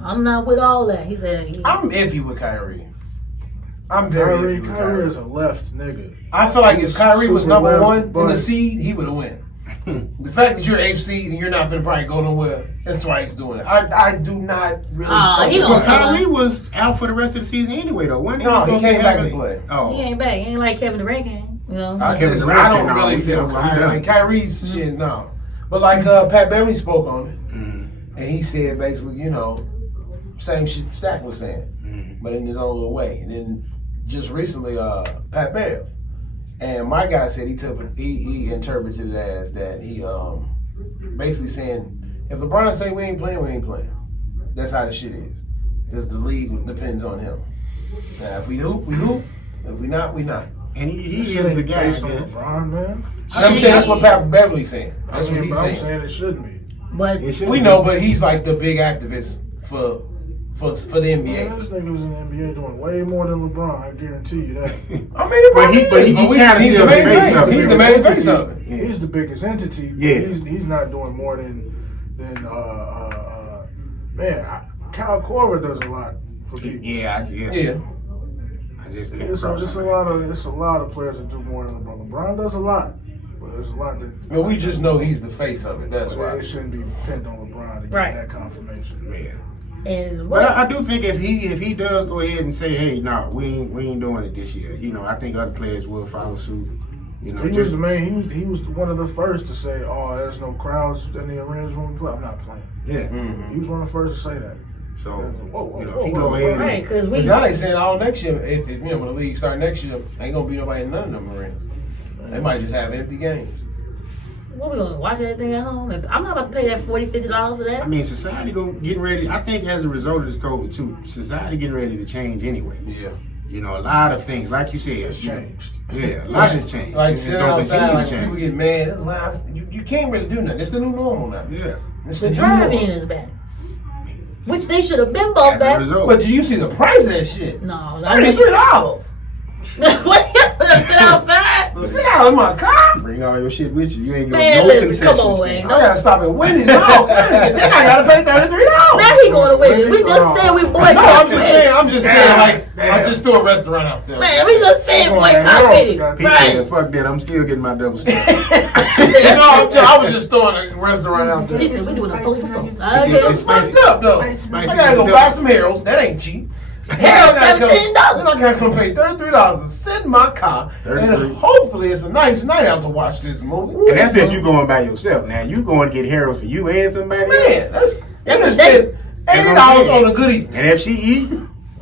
I'm not with all that. He said, I'm iffy with Kyrie. I'm very iffy with Kyrie. Kyrie is a left nigga. I feel like if Kyrie was number left, one in the seed, he would have won. The fact that you're 8th seed and you're not gonna probably go nowhere, that's why he's doing it. I do not really. But Kyrie was out for the rest of the season anyway, though. When he came back to play. Oh, he ain't back. He ain't like Kevin Durant came. I don't really feel Kyrie. Kyrie's shit, no. But like Pat Beverly spoke on it, and he said basically, same shit Stack was saying, but in his own little way. And then just recently, Pat Bev. And my guy said he interpreted it as that he basically saying, if LeBron say we ain't playing, we ain't playing. That's how the shit is. Because the league depends on him. Now if we hoop, we hoop. If we not, we not. And he is the guy. LeBron, man. I'm saying that's what Pat Beverly's saying. That's what he's saying. I'm saying it shouldn't be. But we know, but he's like the big activist for the NBA. Man, this nigga was in the NBA doing way more than LeBron. I guarantee you that. I mean, but he kind of he's the main face of it. He's the main face of it. Yeah. He's the biggest entity. But Yeah. he's not doing more than Kyle Korver does a lot for people. Yeah. I just can't. It's a lot of players that do more than LeBron. LeBron does a lot, but there's a lot that. Well, we just know he's the face of it. That's why It shouldn't be dependent on LeBron to get Right. that confirmation. Yeah. and But I do think if he does go ahead and say, hey, no, we ain't doing it this year. You know, I think other players will follow suit. You know, He was the man. He was one of the first to say, "Oh, there's no crowds in the arenas when we play. I'm not playing." Yeah. He was one of the first to say that. So Whoa, you know, if he go ahead right, and because we But now they saying all next year, if you know when the league start next year, ain't gonna be nobody in none of them arenas. They might just have empty games. what we gonna watch everything at home? I'm not about to pay that $40-$50 for I that. mean, society getting ready. I think as a result of this COVID too, society getting ready to change anyway. Yeah. You know, a lot of things, like you said, It's changed. Yeah, a lot has changed. Like It's sitting gonna outside, continue like to people change. get mad. It's like, you can't really do nothing. It's the new normal now. Yeah. It's The new drive-in normal. is back, which they should have been bought As a back. result, But do you see the price of that shit? No, I mean, $33. what? You gonna sit outside? Sit out in my car. bring all your shit with you. You ain't Man, gonna no listen, come concessions. on, man. I gotta stop at Wendy's. All kind of shit. Then I gotta pay $33. Now he going to win. We just said we boycott. No, I'm just saying, like, I just threw a restaurant out there. Man, we just said Come on, boycott man. Wendy's. He Right. said, "Fuck that! I'm still getting my double stuff." I was just throwing a restaurant out there. He said we doing a post for post. It's Okay. It's messed up though. I gotta go buy some Harold's. That ain't cheap. Harold's Then I gotta $17. Then I gotta come pay $33 to sit in my car, $33. and hopefully it's a nice night out to watch this movie. And that's if you going by yourself. Now you going to get Harold's for you and somebody else. Man, that's a spend $80 on a good evening. And if she eat,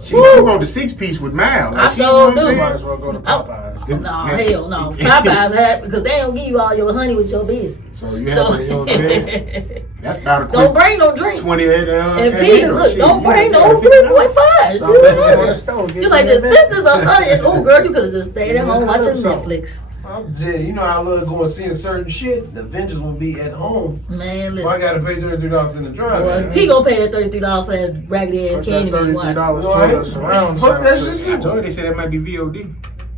she going to 6-piece with Mal. I She sure know what I'm do. saying? Might as well go to Popeyes. No, hell no. Popeyes have because they don't give you all your honey with your business. So you have to, you know what I'm saying? That's about a quick Don't bring no drink. 28. And Pete, look, don't bring no 3.5. You're like, this is a honey. And, oh, girl, you could have just stayed at home watching Netflix. I'm saying, you know how I love going seeing certain shit. The Avengers will be at home. Man, Well, I listen. gotta pay $33 in the drive. Well, man. he gonna pay that $33 for that raggedy ass Put that candy man. Watch. $33 Well, to the surround fuck that sound shit. I told you they said that might be VOD.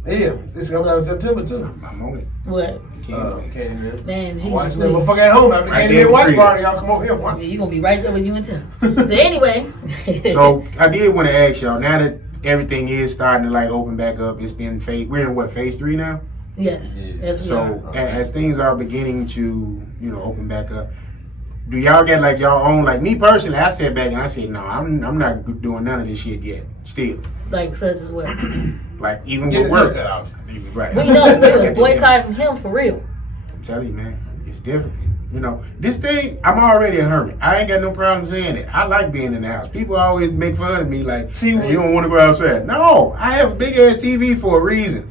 Yeah, it's coming out in September too. I'm on it. What? Candyman. Man, I'm Jesus. watching that please. motherfucker at home after Right there Candyman in watch the party. Y'all come over here and watch. Yeah, you gonna be right there with you and Tim. So anyway. So I did want to ask y'all, now that everything is starting to like open back up, it's been we're in what, phase 3 now? Yes. Yeah. Yes, we So are. as things are beginning to, you know, open back up, do y'all get like y'all own, like me personally, I sat back and I said, no, I'm not doing none of this shit yet, still. Like such as well. Like even Get with his work. haircut obviously. Right. We know we're boycotting him for real. I'm telling you, man, it's different. You know, this thing, I'm already a hermit. I ain't got no problem saying it. I like being in the house. People always make fun of me like, See, "Hey, you don't want to go outside." No, I have a big ass TV for a reason.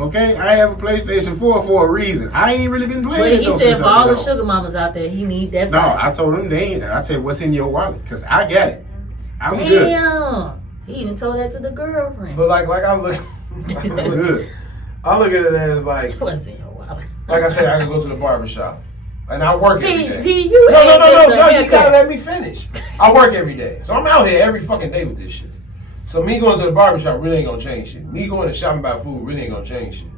Okay? I have a PlayStation 4 for a reason. I ain't really been But playing it he though said since for I've all been the home. sugar mamas out there, he need that. No, fire. I told them they ain't. I said, "What's in your wallet?" Because I got it. I'm good. Damn. He even told that to the girlfriend. But like I look, I'm good. I look at it as like What's in your wallet? I said, I can go to the barbershop. And I work every day. P, you No, ain't getting a you haircut. gotta let me finish. I work every day. So I'm out here every fucking day with this shit. So me going to the barbershop really ain't gonna change shit. Me going to shopping about food really ain't gonna change shit.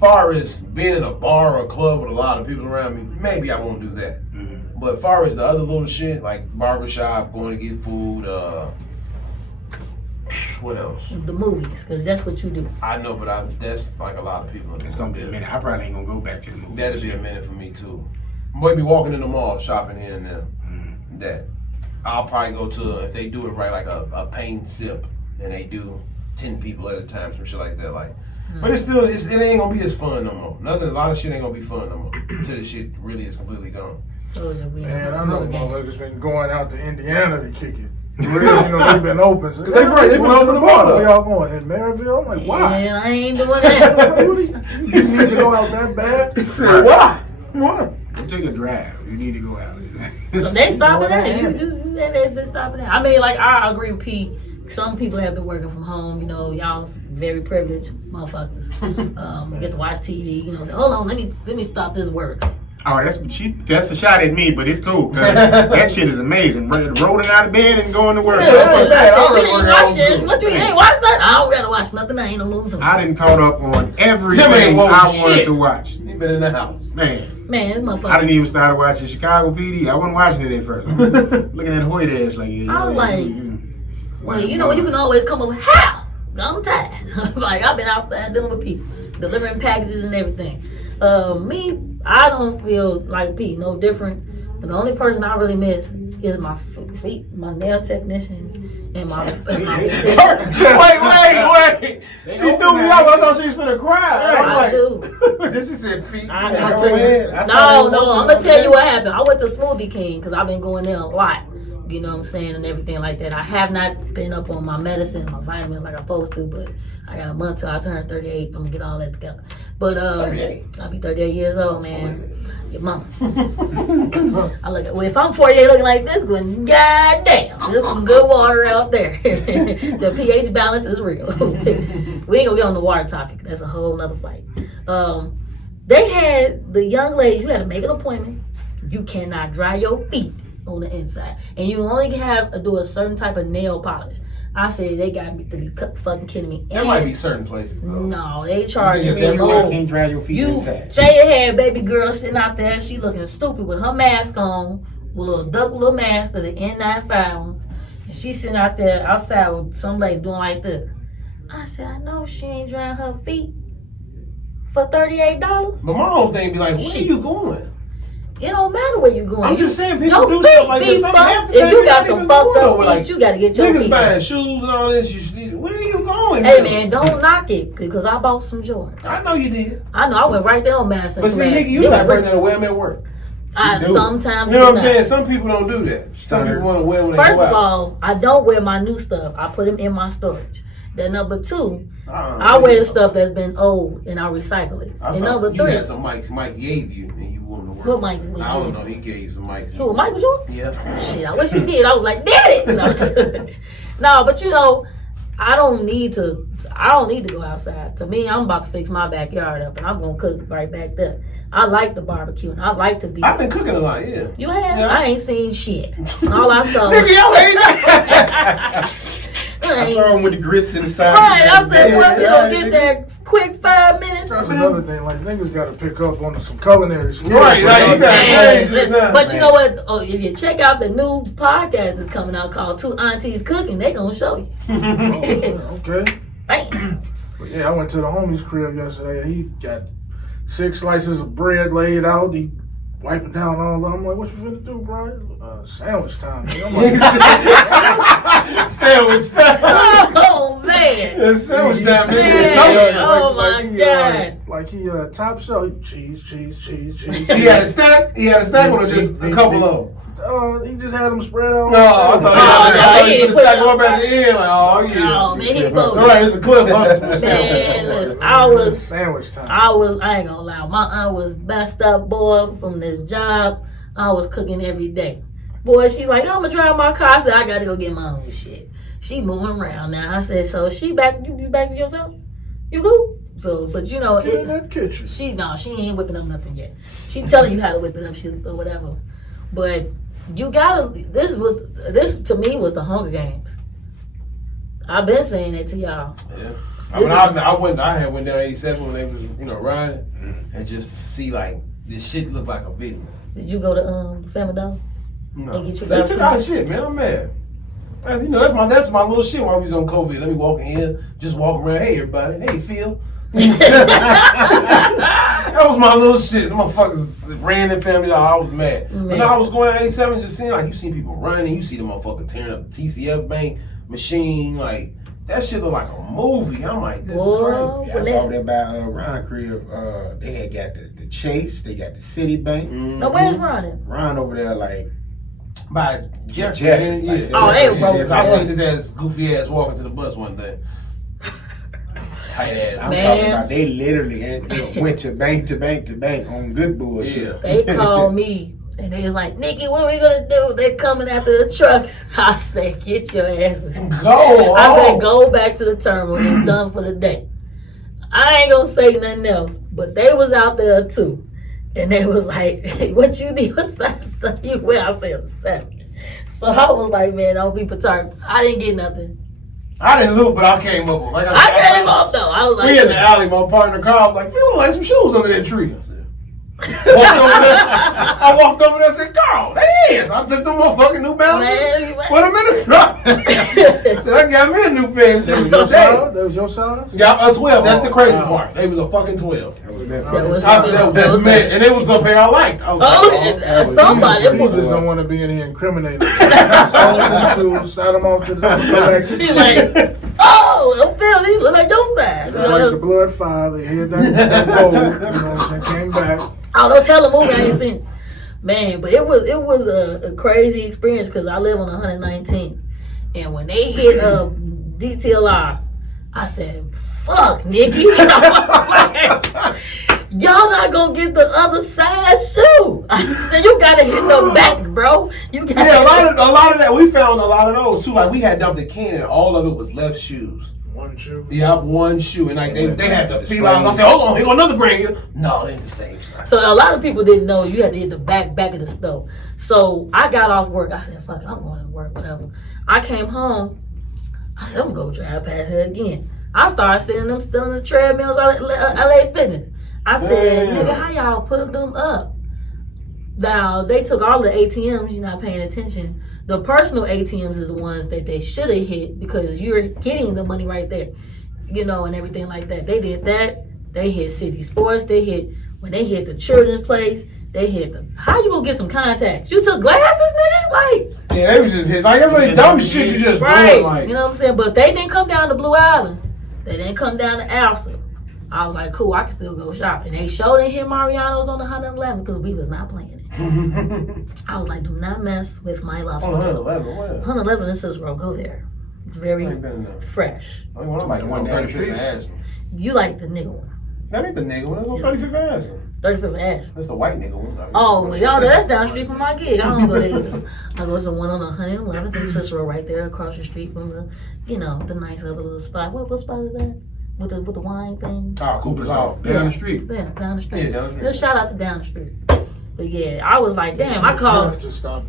Far as being in a bar or a club with a lot of people around me, maybe I won't do that. Mm-hmm. But far as the other little shit, like barbershop, going to get food, what else? The movies, because that's what you do. I know, but that's like a lot of people. It's gonna be a minute. I probably ain't gonna go back to the movie. That'll be a minute for me too. Might be walking in the mall shopping here and there. That I'll probably go to, if they do it right, like a paint sip, and they do 10 people at a time, some shit like that. Like, but it ain't gonna be as fun no more. A lot of shit ain't gonna be fun no more until the shit really is completely gone. So it's a weird Man, I know Hunger Games. motherfuckers been going out to Indiana to kick it. Really, you know, they've been open. So, Cause they from open the bar Where though. y'all going? In Maryville? I'm like, why? Yeah, I ain't doing that. You need to go out that bad? He said, why? What? Go take a drive. You need to go out. So they stopping Going that. ahead. They stopping that. I mean, like, I agree with Pete. Some people have been working from home. You know, y'all very privileged motherfuckers. Get to watch TV. You know, say, hold on, let me stop this work. Oh, that's a shot at me, but it's cool. 'Cause that shit is amazing. Rolling out of bed and going to work. What you ain't watch nothing? I don't gotta watch nothing. I ain't no loser. I didn't caught up on everything I wanted to watch. You been in the house, man, this motherfucker. I didn't even start watching Chicago PD. I wasn't watching it at first. Looking at Hoyt ass like, yeah. I was like, well, you know, you can always come up with how. I'm tired. Like I've been outside dealing with people, delivering packages and everything. Me, I don't feel like Pete, no different. The only person I really miss is my feet, my nail technician, and my Wait. She threw me off. I thought she was gonna cry. I do. This is it, feet. No, I'm gonna tell you what happened. I went to Smoothie King because I've been going there a lot. You know what I'm saying, and everything like that. I have not been up on my medicine, my vitamins like I'm supposed to, but I got a month till I turn 38. I'm gonna get all that together. But 38. I'll be 38 years old, man. Your mama. I look at, well, if I'm 48 looking like this, going, goddamn, there's some good water out there. The pH balance is real. We ain't gonna get on the water topic. That's a whole nother fight. They had the young ladies. You had to make an appointment. You cannot dry your feet on the inside, and you only have to do a certain type of nail polish. I said they got to be fucking kidding me. There might be certain places. Though. No, they charge you. You can't dry your feet inside. Jada had baby girl sitting out there. She looking stupid with her mask on, with a little mask of the N95, and she sitting out there outside with some lady doing like this. I said, I know she ain't drying her feet for $38. But my whole thing be like, where are you going? It don't matter where you going. I'm just saying people do stuff like this. If you got some fucked up feet, like, you got to get your niggas feet. buying shoes and all this. Where are you going? Hey man, don't knock it because I bought some Jordans. I know you did. I know I went right there on Madison. But see, nigga, you not bringing that away. I'm at work. Sometimes. You know what I'm saying? Some people don't do that. Some people want to wear when they go out. First of all, I don't wear my new stuff. I put them in my storage. Then number two, I wear the stuff that's been old and I recycle it. And number three, you had some mics Mike gave you and you wore them to work. What mics? I don't know. He gave you some mics. Who, Mike was yours? Yeah. Shit, I wish he did. I was like, daddy. No, but you know, I don't need to go outside. To me, I'm about to fix my backyard up and I'm gonna cook right back there. I like the barbecue and I like to be. I've been cooking a lot, yeah. You have? Yeah. I ain't seen shit. All I saw. Nigga, you ain't that. I saw him with the grits in the side. Right, I said, well, you don't get that quick 5 minutes. That's another thing. Like niggas got to pick up on some culinary skills. Right, right. But you know what? Oh, if you check out the new podcast that's coming out called Two Aunties Cooking, they gonna show you. Okay. Bam. But yeah, I went to the homie's crib yesterday. He got 6 slices of bread laid out. He wiping down all of them. I'm like, what you finna do, bro? Sandwich time. I'm like, sandwich time. Oh man. It's sandwich time. Oh my God. Like he top shelf. Cheese. He had a stack or just a couple of them? He just had them spread out. No, I thought he was gonna stack them up at the end. Like, oh yeah. Oh man, he both. All right, it's a clip. Man, listen, I was sandwich time. I ain't gonna lie. My aunt was messed up, boy, from this job. I was cooking every day. Boy, she's like, I'm gonna drive my car. I said, I gotta go get my own shit. She moving around now. I said, so she back? You back to yourself? You cool? So, but you know, in that kitchen. She ain't whipping up nothing yet. She telling you how to whip it up, shit or whatever. But you gotta. This to me was the Hunger Games. I've been saying that to y'all. Yeah. I had went down 87 when they was riding, and just to see like this shit look like a video. Did you go to Family Dollar? No. They took out shit, man. I'm mad. That's my little shit while we was on COVID. Let me walk in here, just walk around. Hey everybody, hey Phil. That was my little shit. The motherfuckers ran in Family Dollar. I was mad. Man. But now I was going 87, just seeing like you see people running, you see the motherfucker tearing up the TCF bank machine, like that shit look like a movie. I'm like, this is crazy. Yeah, I saw that by Ron crib. They had got the Chase, they got the Citibank. Mm-hmm. Now where's Ron at? Ron over there, like by Jeff. They wrote. I seen his ass, goofy ass, walking to the bus one day. Tight ass. I'm talking about they literally went to bank on good bullshit. Yeah. They called me and they was like, Nikki, what are we gonna do? They coming after the trucks. I said, get your asses. Go. I said, go back to the terminal. It's done for the day. I ain't gonna say nothing else, but they was out there too. And they was like, hey, what you need a size? You wear? I said 7. So I was like, man, don't be perturbed. I didn't get nothing. I didn't look, but I came up. Like I came up though. I was like, we in the alley. My partner car was like, feeling like some shoes under that tree. I said. I walked over there and said, Carl, that is. I took them motherfucking New Balances, put them in the truck. I said, I got me a new pair of shoes. That was your size? Yeah, a 12. That's the crazy part. They was a fucking 12. that was Man, and it was a pair I liked. I was like, somebody. You just don't want to be in here incriminated. Stole them shoes, sat them off to the back. He's like, oh, Phil, he look like your size. Like the blood 5, they hit that gold, you know what I'm saying, came back. Oh, don't tell the movie I ain't seen. Man, but it was a crazy experience because I live on 119th. And when they hit DTLR, I said, fuck, Nikki. Y'all not gonna get the other side shoe. I said, you gotta hit the back, bro. You gotta a lot of that. We found a lot of those too. Like we had dumped a can and all of it was left shoes. One shoe? Yeah, one shoe. And like they had the felines. I said, hold on, here go another brand here. No, they ain't the same size. So a lot of people didn't know you had to hit the back of the stove. So I got off work. I said, fuck it, I'm going to work, whatever. I came home. I said, I'm going to go drive past it again. I started seeing them still in the treadmills at LA Fitness. I said, nigga, how y'all put them up? Now, they took all the ATMs, you're not paying attention. The personal ATMs is the ones that they should have hit because you're getting the money right there, you know, and everything like that. They did that. They hit City Sports. When they hit the children's place, they hit the. How you gonna get some contacts? You took glasses, nigga? Like. Yeah, they was just hit. Like, that's like dumb shit you just right. doing. Like. You know what I'm saying? But they didn't come down to Blue Island. They didn't come down to Alsa. I was like, cool, I can still go shop. And they showed in here Mariano's on the 111 because we was not playing it. I was like, do not mess with my lobster. 111, where? 111 in Cicero, go there. It's very fresh. I like the one 35th Ashland. You like the nigga one. That ain't the nigga one. That's on 35th Ashland. 35th Ashland. That's the white nigga one. Oh, well, y'all, that's down the street from my gig. I don't go there either. I go to the one on 111th in Cicero right there across the street from the, you know, the nice other little spot. What spot is that? With the wine thing? Oh, Cooper's off. Down the street. Yeah, down the street. Yeah, down the street. Just shout out to down the street. But yeah, I was like, damn, I called.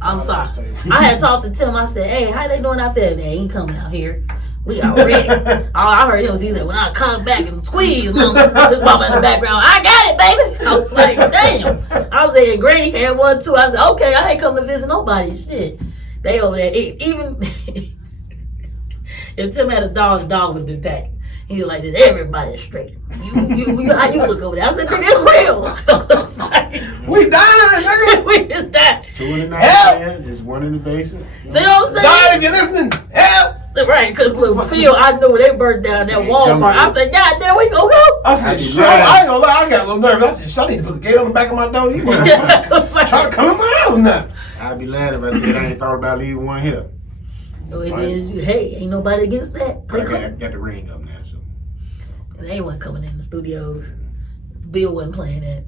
I'm sorry. I had talked to Tim. I said, hey, how they doing out there? They ain't coming out here. We are ready. All I heard him was either when I come back and squeeze, his mama in the background. I got it, baby. I was like, damn. I was there, and Granny had one too. I said, okay, I ain't come to visit nobody. Shit, they over there. Even if Tim had a dog, the dog would have been packing. He was like, this, everybody's straight. You, how you look over there? I said, nigga, it's real. We dying, nigga. We just died. 2 in the night, there's 1 in the basement. See what I'm saying? God, if you're listening, help. Right, because look, Phil, I knew they burned down that Walmart. I said, God damn, we gonna go? I said, shit, I ain't gonna lie, I got a little nervous. I said, shit, I need to put the gate on the back of my door. He trying to come in my house now. I'd be lying if I said I ain't thought about leaving one here. So it is, hey, ain't nobody against that. I got the ring up now, so. And they wasn't coming in the studios. Bill wasn't playing that.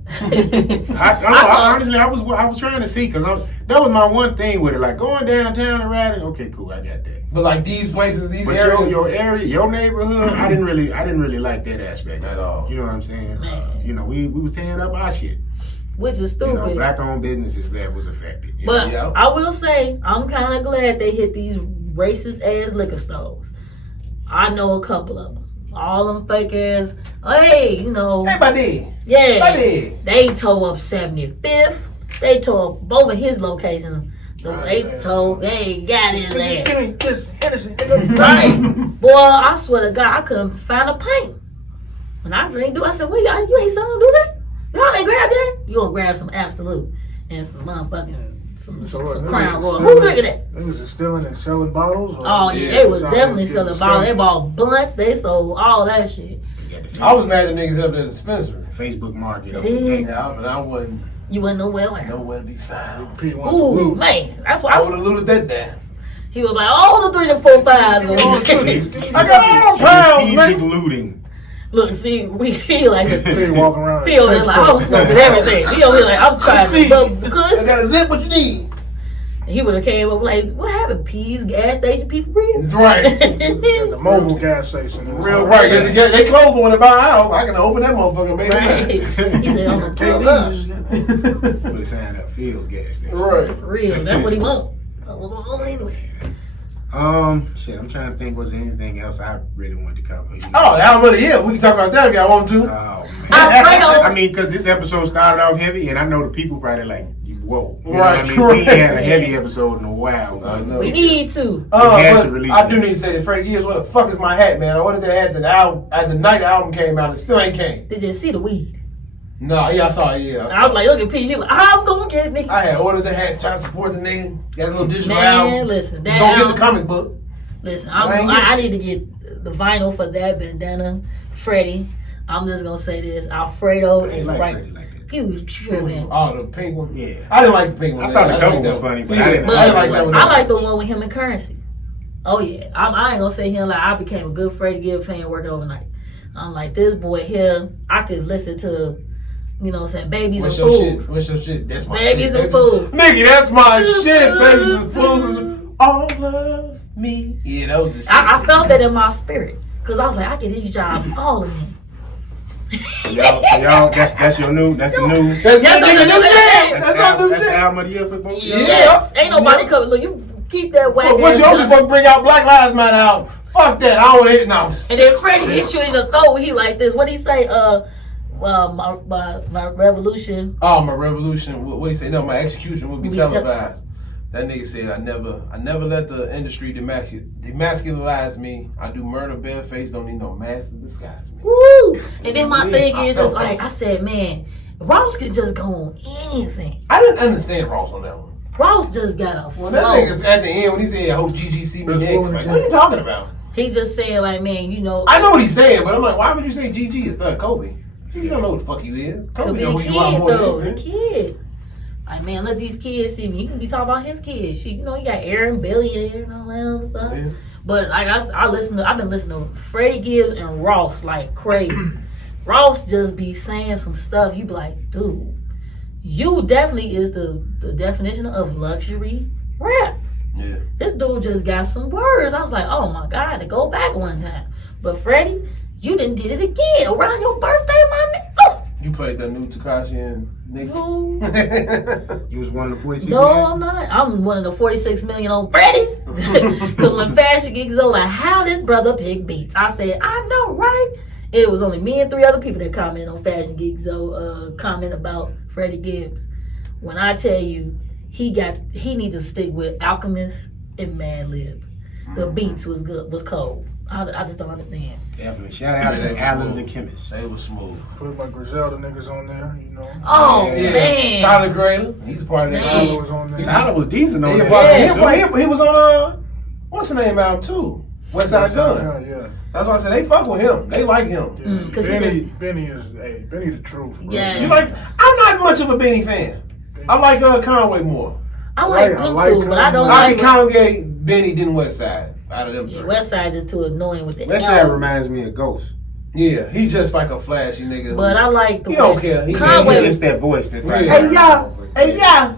Honestly, I was trying to see because that was my one thing with it, like going downtown and riding. Okay, cool, I got that. But like these places, these but areas, your area, your neighborhood, I didn't really like that aspect at all. You know what I'm saying? Man. You know, we was tearing up our shit. Which is stupid. You know, black-owned businesses that was affected. But I will say, I'm kind of glad they hit these racist ass liquor stores. I know a couple of them. All them fake ass, hey, you know. Hey, buddy. Yeah. Buddy. They tore up 75th. They tore up both of his locations. So they got his ass. Give me this Hennessy. Right. Boy, I swear to God, I couldn't find a pint. When I drink, I said, wait, you ain't selling do that? Y'all ain't grab that? You gonna grab some Absolute and some motherfucking some Crown Royal. Who drinking that? They was stealing and selling bottles? Oh, yeah, they was definitely selling bottles. They bought blunts. They sold all that shit. I was mad at niggas up at the dispensary. Facebook Market. Yeah, but I wasn't. You wasn't nowhere. Nowhere to be found. Ooh, man. That's why I would have looted that down. He was like, all the 3 to 4 5s. I got all pounds, man. Looting. Look, see, he like He walking around. He over there like, I'm smoking everything. He over there like, I'm trying to bubble I got a zip. What you need? And he would have came up like, what happened? Peas, gas station, people real. That's right. The mobile gas station. Real right. They closed one to buy a house. I can open that motherfucker, baby. Right. He said, I'm gonna kill us. Put a sign up, Fields gas station. Right. Real. That's what he want. Anyway. Shit, I'm trying to think, was there anything else I really wanted to cover? Oh, the album of the year. We can talk about that if y'all want to. I mean, because this episode started off heavy, and I know the people probably like, whoa. You know what I mean? We ain't had a heavy episode in a while. We need to. I do need to say that Freddie Gibbs, what the fuck is my hat, man? I wanted that hat at the night the album came out. It still ain't came. Did you see the weed? No, yeah, I saw it, yeah. I was like, look at P. He was like, I'm gonna get it, nigga. I had ordered the hat, trying to support the nigga. Got a little digital Man, album. listen. Just don't get the comic book. Listen, I need to get the vinyl for that bandana. Freddie, I'm just gonna say this. Alfredo is right. He was tripping. Oh, the pink one? Yeah. I didn't like the pink one. I thought the cover was funny, but I didn't like that one. I like the one with him and Currency. Oh, yeah. I ain't gonna say him like I became a good Freddie Gibbs fan working overnight. I'm like, this boy here, I could listen to, you know what I'm saying, Babies and Fools. What's your shit? That's my Babies shit. and Fools. Nigga, that's my shit. Babies and Fools. All love me. Yeah, that was the shit. I felt that in my spirit. Because I was like, I get his job all of him. Y'all, that's your new, that's the new. That's my nigga, new jam. That's our new That's the jam. album of the year for both. Yes. Ain't nobody coming. Look, you keep that wagon. What you only fuck bring out Black Lives Matter out? Fuck that. I don't want to hit now. And then Freddie hit you in your throat. He like this. What he say? My revolution. Oh, my revolution. What he say? No, my execution will be televised. That nigga said, I never let the industry demasculinize me. I do murder barefaced, don't need no mask to disguise me. Woo! And then my thing is, it's like, I said, man, Ross could just go on anything. I didn't understand Ross on that one. Ross just got a flow. Well, that nigga's at the end when he said, I hope GG see me next. Like, what are you talking about? He just saying, like, man, you know. I know what he's saying, but I'm like, why would you say GG instead of Kobe? You don't know what the fuck you is. Kobe know who you are more than anything. The kid. Like, man, let these kids see me. You can be talking about his kids. You know, you got Aaron, Billy, and all that other stuff. Yeah. But like I've been listening to Freddie Gibbs and Ross like crazy. Ross just be saying some stuff. You be like, dude, you definitely is the definition of luxury rap. Yeah. This dude just got some words. I was like, oh my God, to go back one time. But Freddie, you done did it again around your birthday, my nigga. You played that new Tekashi and Nick. No. You was one of the 46 No, million? I'm not. I'm one of the 46 million on Freddy's. Because when Fashion Geeks over, like, how this brother pick beats? I said, I know, right? It was only me and 3 other people that commented on Fashion Geeks, comment about Freddie Gibbs. When I tell you, he needs to stick with Alchemist and Mad Lib. The beats was cold. I just don't understand. Definitely. Shout out to Alan the Chemist. They was smooth. Put my Griselda niggas on there, you know. Oh, yeah. man. Tyler Creator. He's a part of that. Tyler was on there. Tyler was decent on He was on, what's the name out too? West Side Gun. Yeah. That's why I said they fuck with him. They like him. Yeah. Benny is Benny the truth. Bro. Yeah. You like? I'm not much of a Benny fan. I like Conway more. I like him too, but I don't like Conway, Benny, then West Side. Out of them three. West Side just too annoying with the West Side reminds me of Ghost. Yeah, he's just like a flashy nigga. But I like the He don't care. Conway. It's that voice that right. Hey yeah.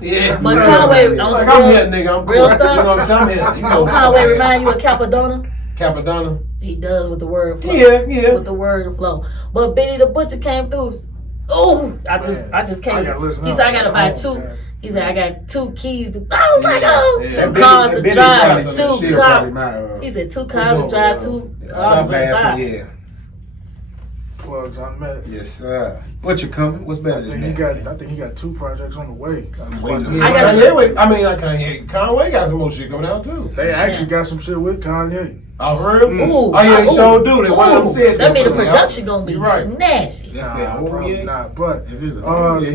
Yeah. But Conway, like I'm here, nigga. I'm real cool. stuff. You know what I'm saying? I'm here. You know Conway remind you of Capadonna? Capadonna. He does with the word flow. Yeah. With the word flow. But Benny the Butcher came through. Oh, I just came. He said I gotta buy 2. He said, I got 2 keys. I was like, 2 cars to drive. 2 cars. He said, 2 cars to drive, 2 cars to drive. Yeah. Plugs unmet. Yes, sir. Butcher coming. What's better than that? I think he got 2 projects on the way. Conway got some more shit coming out too. They actually got some shit with Kanye. Oh, for real? Ooh, oh, yeah, they sure do. They one of them said that mean the production gonna be snatchy. That's that probably not. But if it's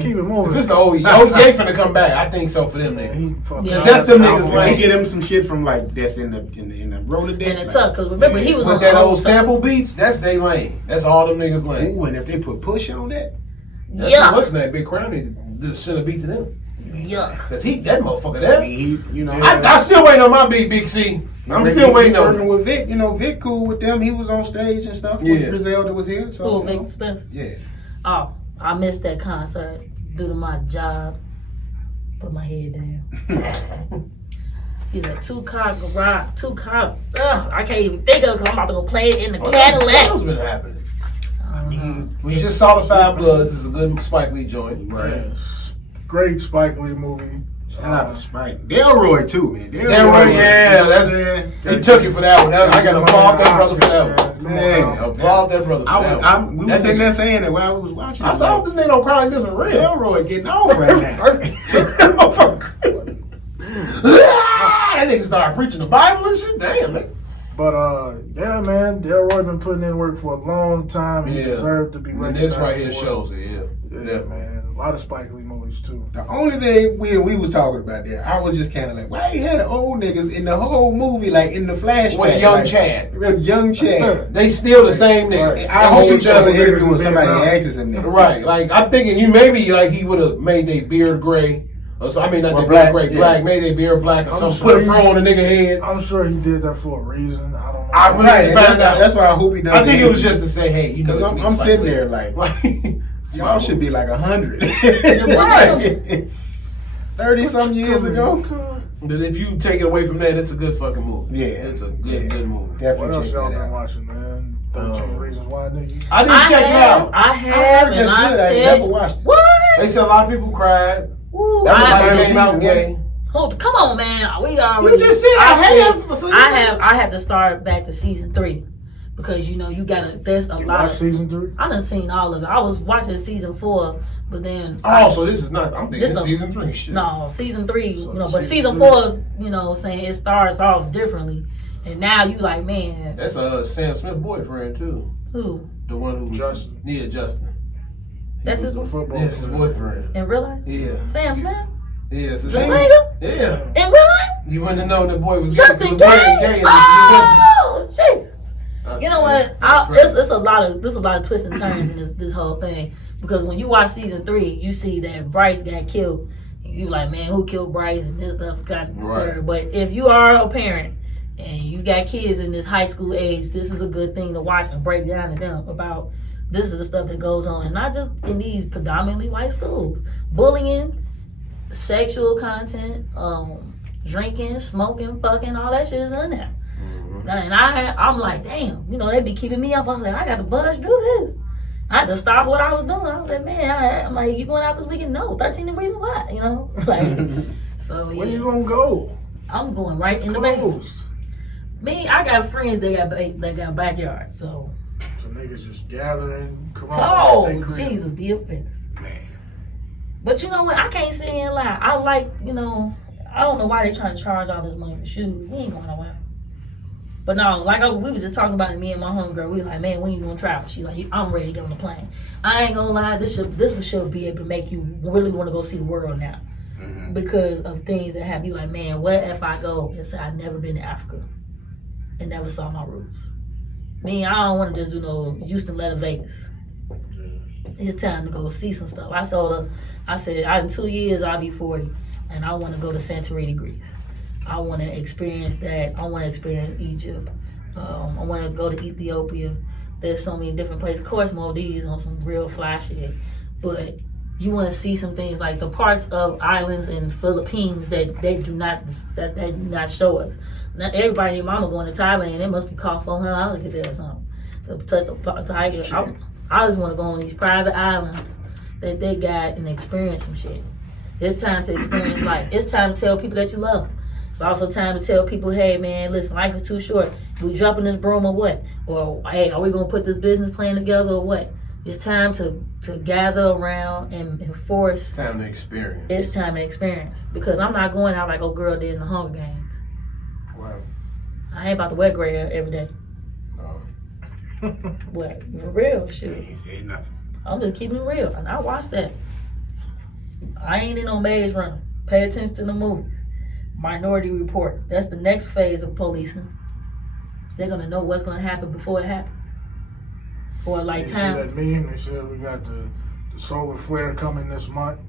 keep it moving. If it's the OE finna come back, I think so for them niggas. Cause that's them niggas If like. you get him some shit from like that's in the Rolodex. And it's up, cause remember he was with on that old sample beats. That's they lane. That's all them niggas lane. Ooh, and if they put Push on that, yeah. What's that? Big Crown need to send a beat to them. Yeah. Cause that motherfucker there. I still waiting on my beat, Big C. I'm still waiting on working with Vic. You know, Vic cool with them. He was on stage and stuff. Yeah. Griselda was here. So, Vic Spence. Yeah. Oh, I missed that concert due to my job. Put my head down. He's a two-car garage, I can't even think of it because I'm about to go play it in the Cadillac. What's been happening? We just saw The Five Bloods. It's a good Spike Lee joint. Right. Yes. Great Spike Lee movie. Shout out to Spike. Delroy too, man. Delroy, he took it for that one. I got to applaud that brother for that one. Man, applaud that brother for that one. We were sitting there saying that while we was watching. I saw this nigga don't cry like this for real. Delroy getting off right now. That nigga started preaching the Bible and shit. Damn, man. But yeah, man, Delroy been putting in work for a long time. He deserved to be recognized. And this right here shows it. Yeah, man. A lot of Spike Lee movies too. The only thing we was talking about there, I was just kind of like, why he had the old niggas in the whole movie, like in the flashback? With young Chad. With young Chad. They still the same niggas. Right. I hope he does an interview when somebody asks him that. Right. Like, I'm thinking you maybe like he would have made their beard gray. Or so, I mean, not their black, beard gray, black. Made their beard black or something. Put a fro on the nigga head. I'm sure he did that for a reason. I don't know. I really found out. That's why I hope he does. I think it was just to say, hey, you know, because I'm sitting there like, y'all should be like 100. Right. 30-some years ago. But if you take it away from that, it's a good fucking movie. Yeah. It's a good movie. Definitely what else check y'all that been out. watching, man? 13 Reasons Why, nigga. I didn't check it out. I have, heard and that's I good. I said, never watched it. what? They said a lot of people cried. Ooh, That's I what Like final came out season gay. come on, man. We already. You just said I had to start back to season 3 because you gotta. There's a You lot. watched season 3? I done seen all of it. I was watching season 4, but then. Oh, so this is not. I'm thinking This it's the- season 3. Shit. No, season 3. So But season season 4, saying it starts off differently, and now you like, man, That's Sam Smith's boyfriend too. who The one who was Justin. Yeah, Justin. That's his The football Yes, his player. boyfriend. in real life? Yeah. Sam Smith, Yeah, it's the the same. singer, Yeah. in real life? You wouldn't have known the boy was Justin gay. 'cause the boy Gay. ain't gay. Oh, jeez. That's You know crazy. what? That's crazy. There's a lot of twists and turns in this whole thing because when you watch season 3, you see that Bryce got killed. And you like, man, who killed Bryce and this stuff kind of Right. third. But if you are a parent and you got kids in this high school age, this is a good thing to watch and break down to them about. This is the stuff that goes on, and not just in these predominantly white schools. Bullying, sexual content, drinking, smoking, fucking, all that shit is in there. And I'm like, damn, they be keeping me up. I was like, I got to buzz through this. I had to stop what I was doing. I was like, man, I'm like, you going out this weekend? No, 13 reasons why, Like, so yeah. Where you gonna go? I'm going right in the basement. Closed. Me, I got friends that got backyards, so. So niggas just gathering. Come on. Oh, Jesus, be offended. Man. But you know what? I can't sit here and lie. I like, I don't know why they trying to charge all this money for shoes. We ain't going nowhere. But no, we was just talking about it, me and my homegirl. We was like, man, when you gonna travel? She like, I'm ready to get on the plane. I ain't gonna lie, this should be able to make you really want to go see the world now. Mm-hmm. Because of things that happen. You like, man, what if I go and say I've never been to Africa and never saw my roots? Me, I don't want to just do no Houston, Las Vegas. It's time to go see some stuff. I said, in 2 years I'll be 40, and I want to go to Santorini, Greece. I want to experience that. I want to experience Egypt. I want to go to Ethiopia. There's so many different places. Of course, Maldives on some real fly shit. But you want to see some things like the parts of islands in Philippines that they do not show us. Now, everybody and mama going to Thailand, it must be cost $400 to get there or something. To touch the tiger. I just want to go on these private islands that they got and experience some shit. It's time to experience life. It's time to tell people that you love them. It's also time to tell people, hey man, listen, life is too short. We jumping this broom or what? Or hey, are we gonna put this business plan together or what? It's time to gather around and enforce. It's time to experience. It's time to experience. Because I'm not going out like old girl did in the Hunger Games. Wow. I ain't about to wear gray every day. What? For real, shit. He said nothing. I'm just keeping it real, and I watch that. I ain't in no maze running. Pay attention to the movies. Minority Report. That's the next phase of policing. They're gonna know what's gonna happen before it happens. Or like You time. see that meme? They said we got the solar flare coming this month.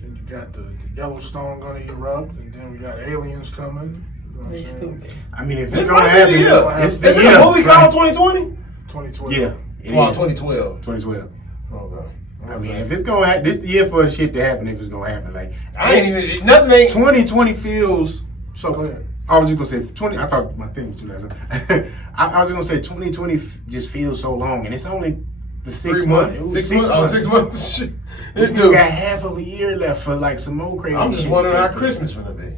Then you got the Yellowstone gonna erupt, and then we got aliens coming. You know what They I'm saying? stupid. I mean, if This it's gonna might be the happen, year. it's the Is it year. a movie called 2020? 2012. Yeah. it Well, is. 2012. 2012. Okay. I mean, if it's gonna happen, this the year for the shit to happen. If it's gonna happen, like I ain't even nothing. Ain't 2020 feels So Go ahead. I was just gonna say 20. I thought my thing was too last. I was just gonna say 2020 just feels so long, and it's only the 6 months. It was 6 months. Oh, 6 months. Shit. We This still dude. got half of a year left for like some more crazy. I'm just shit wondering to how take Christmas gonna be.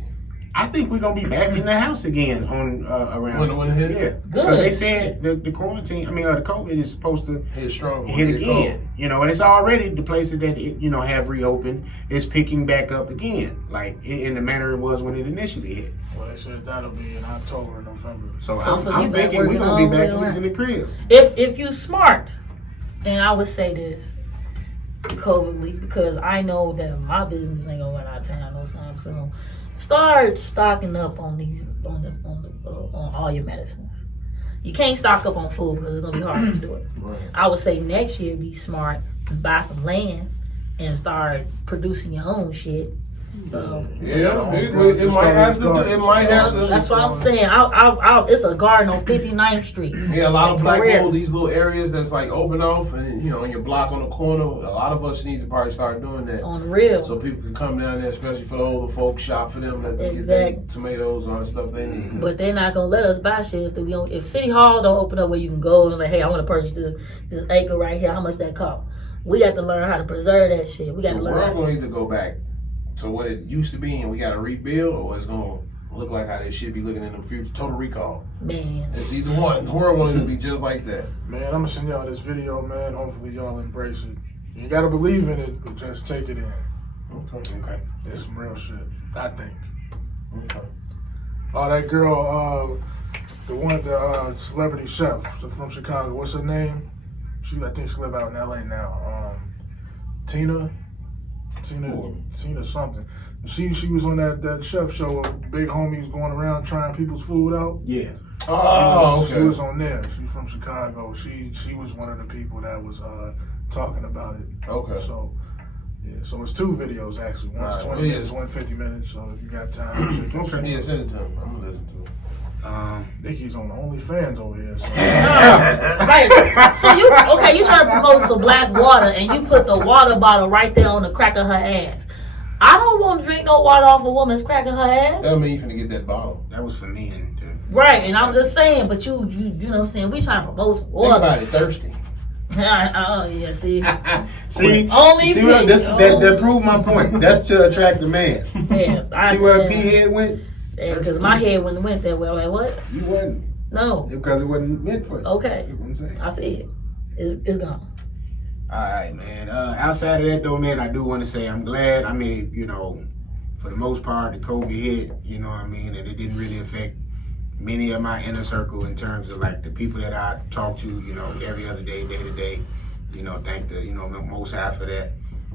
I think we're gonna be back in the house again on around. When it hit? Yeah, because they said the quarantine. I mean, the COVID is supposed to Hit strong. hit again. You know, and it's already the places that have reopened is picking back up again, like in the manner it was when it initially hit. Well, they said that'll be in October and November. So So I'm you thinking better we're work gonna be all the back way in the crib. If you smart, and I would say this, COVIDly, because I know that my business ain't gonna run out of town no time soon. Start stocking up on on all your medicines. You can't stock up on food because it's gonna be hard to do it. Right. I would say next year be smart and buy some land and start producing your own shit. Yeah, it might have to. It might have to. That's what I'm saying. It's a garden on 59th Street. Yeah, a lot of black Career. people, these little areas that's like open off, and in your block on the corner. A lot of us need to probably start doing that, On the real. so people can come down there, especially for the older folks, shop for them, let them get Exactly. their tomatoes, all the stuff they need. But they're not gonna let us buy shit if City Hall don't open up where you can go and like, hey, I want to purchase this acre right here. How much that cost? We got to learn how to preserve that shit. We got The to world learn. gonna need to go back to what it used to be, and we got to rebuild, or it's gonna look like how they should be looking in the future. Total recall. Man, It's either one. The world wanted to be just like that. Man, I'm gonna send y'all this video, man. Hopefully y'all embrace it. You gotta believe in it, but just take it in. Okay. It's some real shit, I think. Okay. Oh, that girl, the celebrity chef from Chicago. What's her name? I think she live out in LA now. Tina something. She was on that chef show with big homies going around trying people's food out. Yeah. Oh, She okay. was on there. She's from Chicago. She was one of the people that was talking about it. Okay. So yeah, so it's 2 videos actually. One's Right. 20 minutes, one 50 minutes. So if you got time, Okay. Yeah, send it to him. I'm gonna listen to it. Nikki's on OnlyFans over here. So. right. So you trying to promote some black water and you put the water bottle right there on the crack of her ass. I don't want to drink no water off a woman's crack of her ass. That don't mean you finna get that bottle. That was for men too. Right, and I'm just saying, but you know what I'm saying? We trying to promote some Think water. about it, thirsty. Oh yeah, see. See, Only see what, me. this that proved my point. That's to attract the man. Yeah, See where P head went? because my head wouldn't went that way. I'm like, what? You wasn't, No. because it wasn't meant for you. Okay. You know what I'm saying? I see it. It's gone. All right, man. Outside of that, though, man, I do want to say I'm glad. I mean, for the most part, the COVID hit, you know what I mean, and it didn't really affect many of my inner circle in terms of like the people that I talk to, every other day, day to day. Thank the, Most High for that.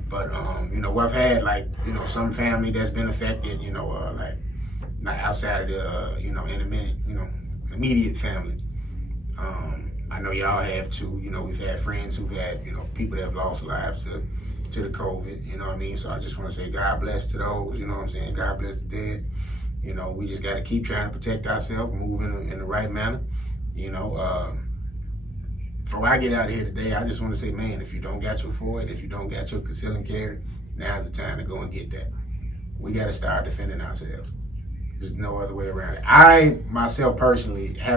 But, I've had like, some family that's been affected, like not outside of the, immediate family. I know y'all have too. We've had friends who've had, people that have lost lives to the COVID, you know what I mean? So I just want to say God bless to those, you know what I'm saying? God bless the dead. We just got to keep trying to protect ourselves, move in the right manner. Before I get out of here today, I just want to say, man, if you don't got your FOID, if you don't got your conceal and carry, now's the time to go and get that. We got to start defending ourselves. There's no other way around it. I, myself personally, I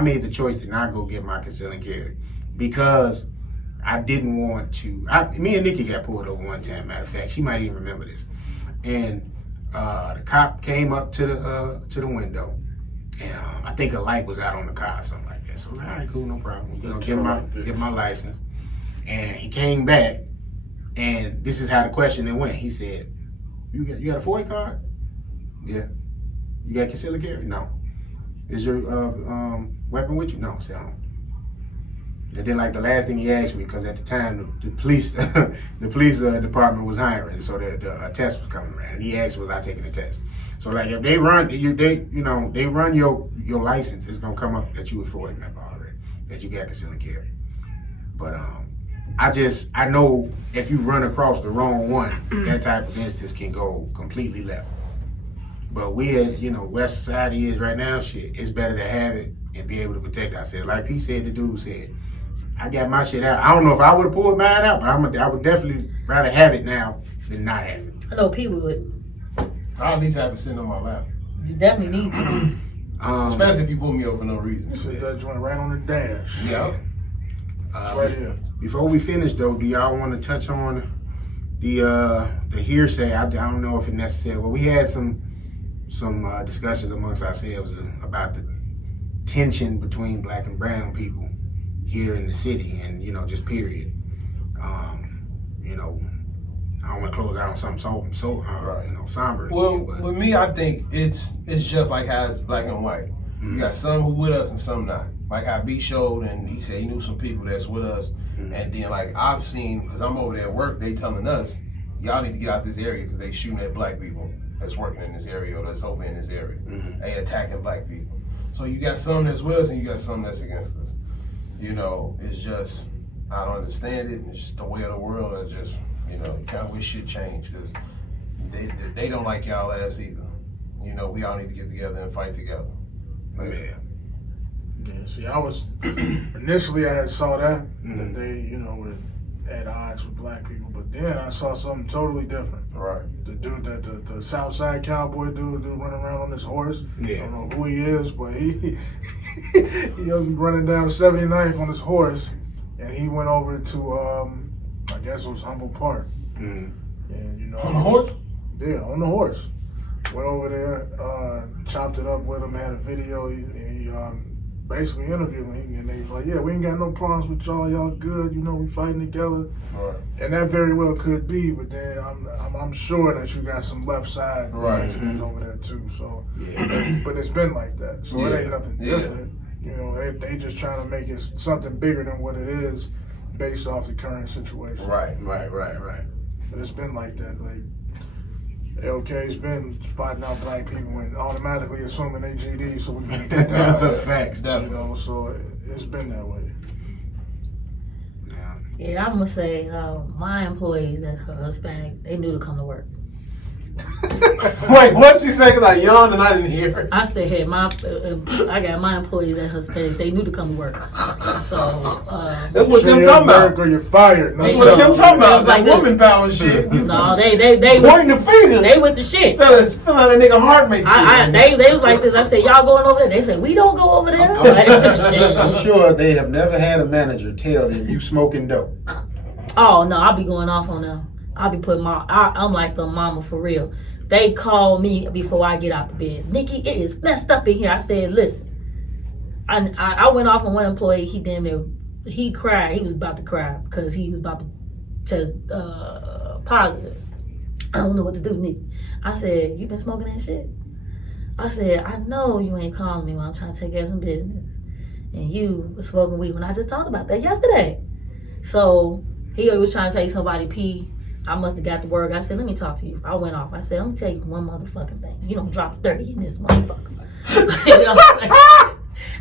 made the choice to not go get my conceal and carry because I didn't want to. Me and Nikki got pulled over one time, matter of fact. She might even remember this. And the cop came up to the window, and I think a light was out on the car or something like that. So I was like, all right, cool, no problem. Get my license. And he came back, and this is how the question then went. He said, you got a FOIA card? Yeah. You got concealed carry? No. Is your weapon with you? No. So, and then like the last thing he asked me, because at the time the police department was hiring, so the test was coming around, and he asked was I taking the test. So like if they run your license, it's gonna come up that you were FOIA member already, that you got concealed carry. But I know if you run across the wrong one, that type of instance can go completely left. But where society is right now, shit, it's better to have it and be able to protect ourselves. Like P said, the dude said, I got my shit out. I don't know if I would have pulled mine out, but I would definitely rather have it now than not have it. I know people would. I at least have it sitting on my lap. You definitely need to. Especially if you pull me over for no reason. Sit that joint right on the dash. Yeah. It's right here. Before we finish, though, do y'all want to touch on the hearsay? I don't know if it's necessary. Well, we had some discussions amongst ourselves about the tension between black and brown people here in the city, and just period. I don't want to close out on something so somber. Well, again, but with me, I think it's just like how it's black and white. You got some who with us and some not. Like how B showed, and he said he knew some people that's with us, and then like I've seen, because I'm over there at work, they telling us, y'all need to get out this area because they shooting at black people that's working in this area or that's over in this area. They attacking black people. So you got some that's with us and you got some that's against us. It's just, I don't understand it. It's just the way of the world, and just, you kind of wish shit changed because they don't like y'all ass either. We all need to get together and fight together. Yeah, see, I was initially I had saw that they, were at odds with black people, but then I saw something totally different. Right. The dude that the Southside cowboy dude running around on this horse. Yeah. I don't know who he is, but he was running down 79th on his horse, and he went over to I guess it was Humboldt Park. And On the horse? Yeah, on the horse. Went over there, chopped it up with him, had a video, and he basically interviewed me, and they was like, yeah, we ain't got no problems with y'all good, we fighting together. Right. And that very well could be, but then I'm sure that you got some left side Mexicans over there too, so. Yeah. But it's been like that, so it ain't nothing different. They just trying to make it something bigger than what it is based off the current situation. Right. But it's been like that, like, LK's been spotting out black people and automatically assuming they GD, so we can get that. Facts, definitely. So it's been that way. Yeah, I'm gonna say my employees that are Hispanic, they knew to come to work. Wait, what'd she say? Because I yawned and I didn't hear her. I said, hey, I got my employees that Hispanic, they knew to come to work. So that's what Tim talking about. Or you're fired. That's what Tim talking about. That woman power shit. No, they pointing the finger. They with the shit. Instead of feeling like that nigga heart may they was like this. I said, y'all going over there? They said, we don't go over there. I'm sure they have never had a manager tell them you smoking dope. Oh no, I'll be going off on them. I'll be putting I'm like the mama for real. They call me before I get out the bed. Nikki, it is messed up in here. I said, listen. I went off on one employee. He cried. He was about to cry because he was about to test positive. I don't know what to do, Nikki. I said, you been smoking that shit? I said, I know you ain't calling me when I'm trying to take care of some business. And you was smoking weed when I just talked about that yesterday. So he was trying to take somebody pee. I must have got to work. I said, let me talk to you. I went off. I said, I'm going to tell you one motherfucking thing. You don't drop 30 in this motherfucker. You know what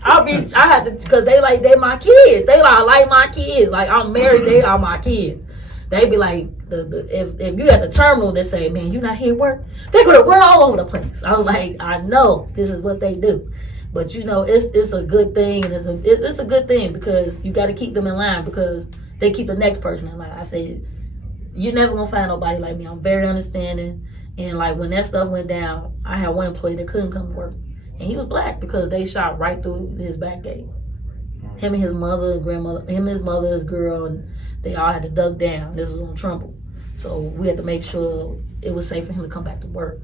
I'm saying? I had to, because they my kids. They like my kids. Like, I'm married, they are my kids. They be like, if you at the terminal, they say, man, you not here at work? They're going to run all over the place. I was like, I know this is what they do. But, it's a good thing, and it's a good thing because you got to keep them in line because they keep the next person in line. I said, you're never gonna find nobody like me. I'm very understanding. And like when that stuff went down, I had one employee that couldn't come to work. And he was black because they shot right through his back gate. Him and his mother and grandmother, him and his mother, his girl, and they all had to duck down. This was on Trumbull. So we had to make sure it was safe for him to come back to work.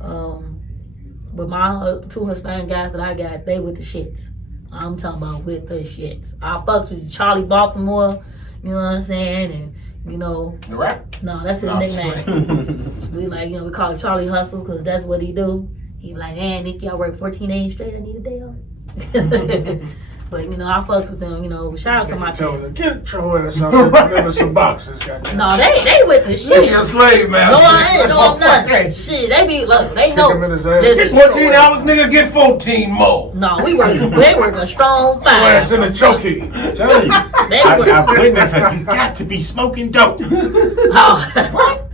But my two Hispanic guys that I got, they with the shits. I'm talking about with the shits. I fucks with Charlie Baltimore, you know what I'm saying? And the rap? No, that's his nickname. We call it Charlie Hustle because that's what he do. He like, man, Nikki, I work 14 days straight. I need a day off. But, I fucked with them, shout out to my team. Get your ass out there, deliver some boxes, goddamn. No, they with the shit. You're a slave, man. No, I ain't. No, I'm not. Shit, they be, look, they know. Listen, 14 hours, nigga, get 14 more. No, they work a strong fire. Ass in a chokey. Tell you. I've witnessed it. You got to be smoking dope. What?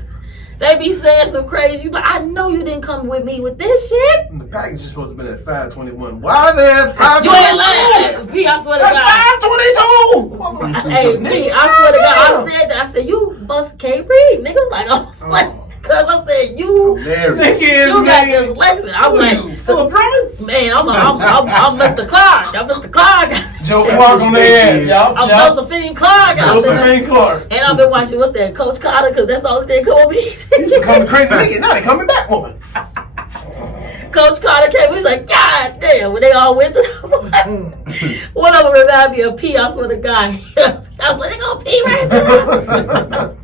They be saying some crazy, but I know you didn't come with me with this shit. The package is supposed to be at 521. Why are they at 522? You ain't lying. P, I swear to God. That's 522. Hey, P, I swear to God, I said that. I said, you bust K. Reed, nigga. Like, I was like, Cause I said you got dyslexia. I'm like, full of drumming? man, I'm Mr. Clark. I'm Mr. Clark. Joe Clark on their ass, y'all. I'm Josephine Clark. Josephine Clark. And I've been watching, what's that, Coach Carter, because that's the only thing come on me. He used to come to crazy nigga. Now they coming back, woman. Coach Carter came, he was like, God damn, when they all went to the one of them reminded me of P, I swear to God. I was like, they gonna pee right now.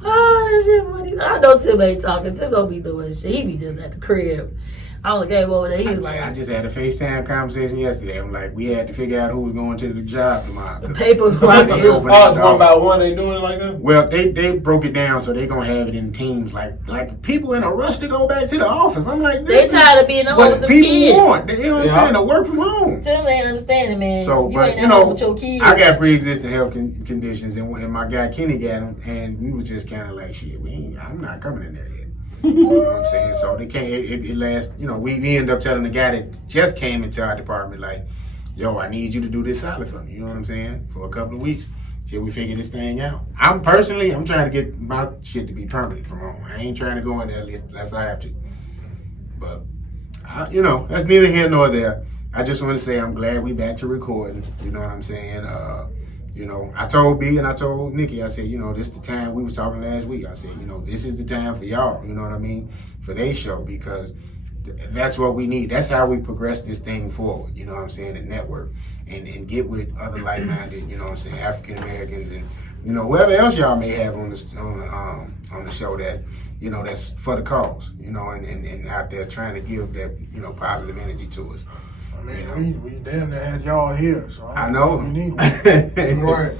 Oh, that shit funny. I know Tim ain't talking. Tim don't be doing shit. He be just at the crib. I only came over there. He was like, I just had a FaceTime conversation yesterday. I'm like, we had to figure out who was going to the job tomorrow. the papers They rocking. opened Oh, it's the one by office. one. They doing it like that? Well, they broke it down so they gonna have it in teams, like people in a rush to go back to the office. I'm like, They this tired is of being alone what with the people kids. want. You know what I'm saying? To work from home. Tim ain't understanding, man. So, you but ain't you at home know, with your kids. I got pre-existing health conditions, and my guy Kenny got them, and we was just kind of like, shit, I'm not coming in there yet. You know what I'm saying? So they can't. It lasts. You know, we end up telling the guy that just came into our department, like, yo, I need you to do this solid for me. You know what I'm saying? For a couple of weeks till we figure this thing out. I'm trying to get my shit to be permanent from home. I ain't trying to go in there unless I have to. But you know, that's neither here nor there. I just want to say I'm glad we back to recording. You know what I'm saying? You know, I told B and I told Nikki, I said, you know, this is the time, we was talking last week. I said, you know, this is the time for y'all, you know what I mean, for their show, because that's what we need. That's how we progress this thing forward, you know what I'm saying, and network and get with other like-minded, you know what I'm saying, African Americans and, you know, whoever else y'all may have on the show that, you know, that's for the cause, you know, and out there trying to give that, you know, positive energy to us. I mean, we damn near had y'all here, so I know. We need one. Right.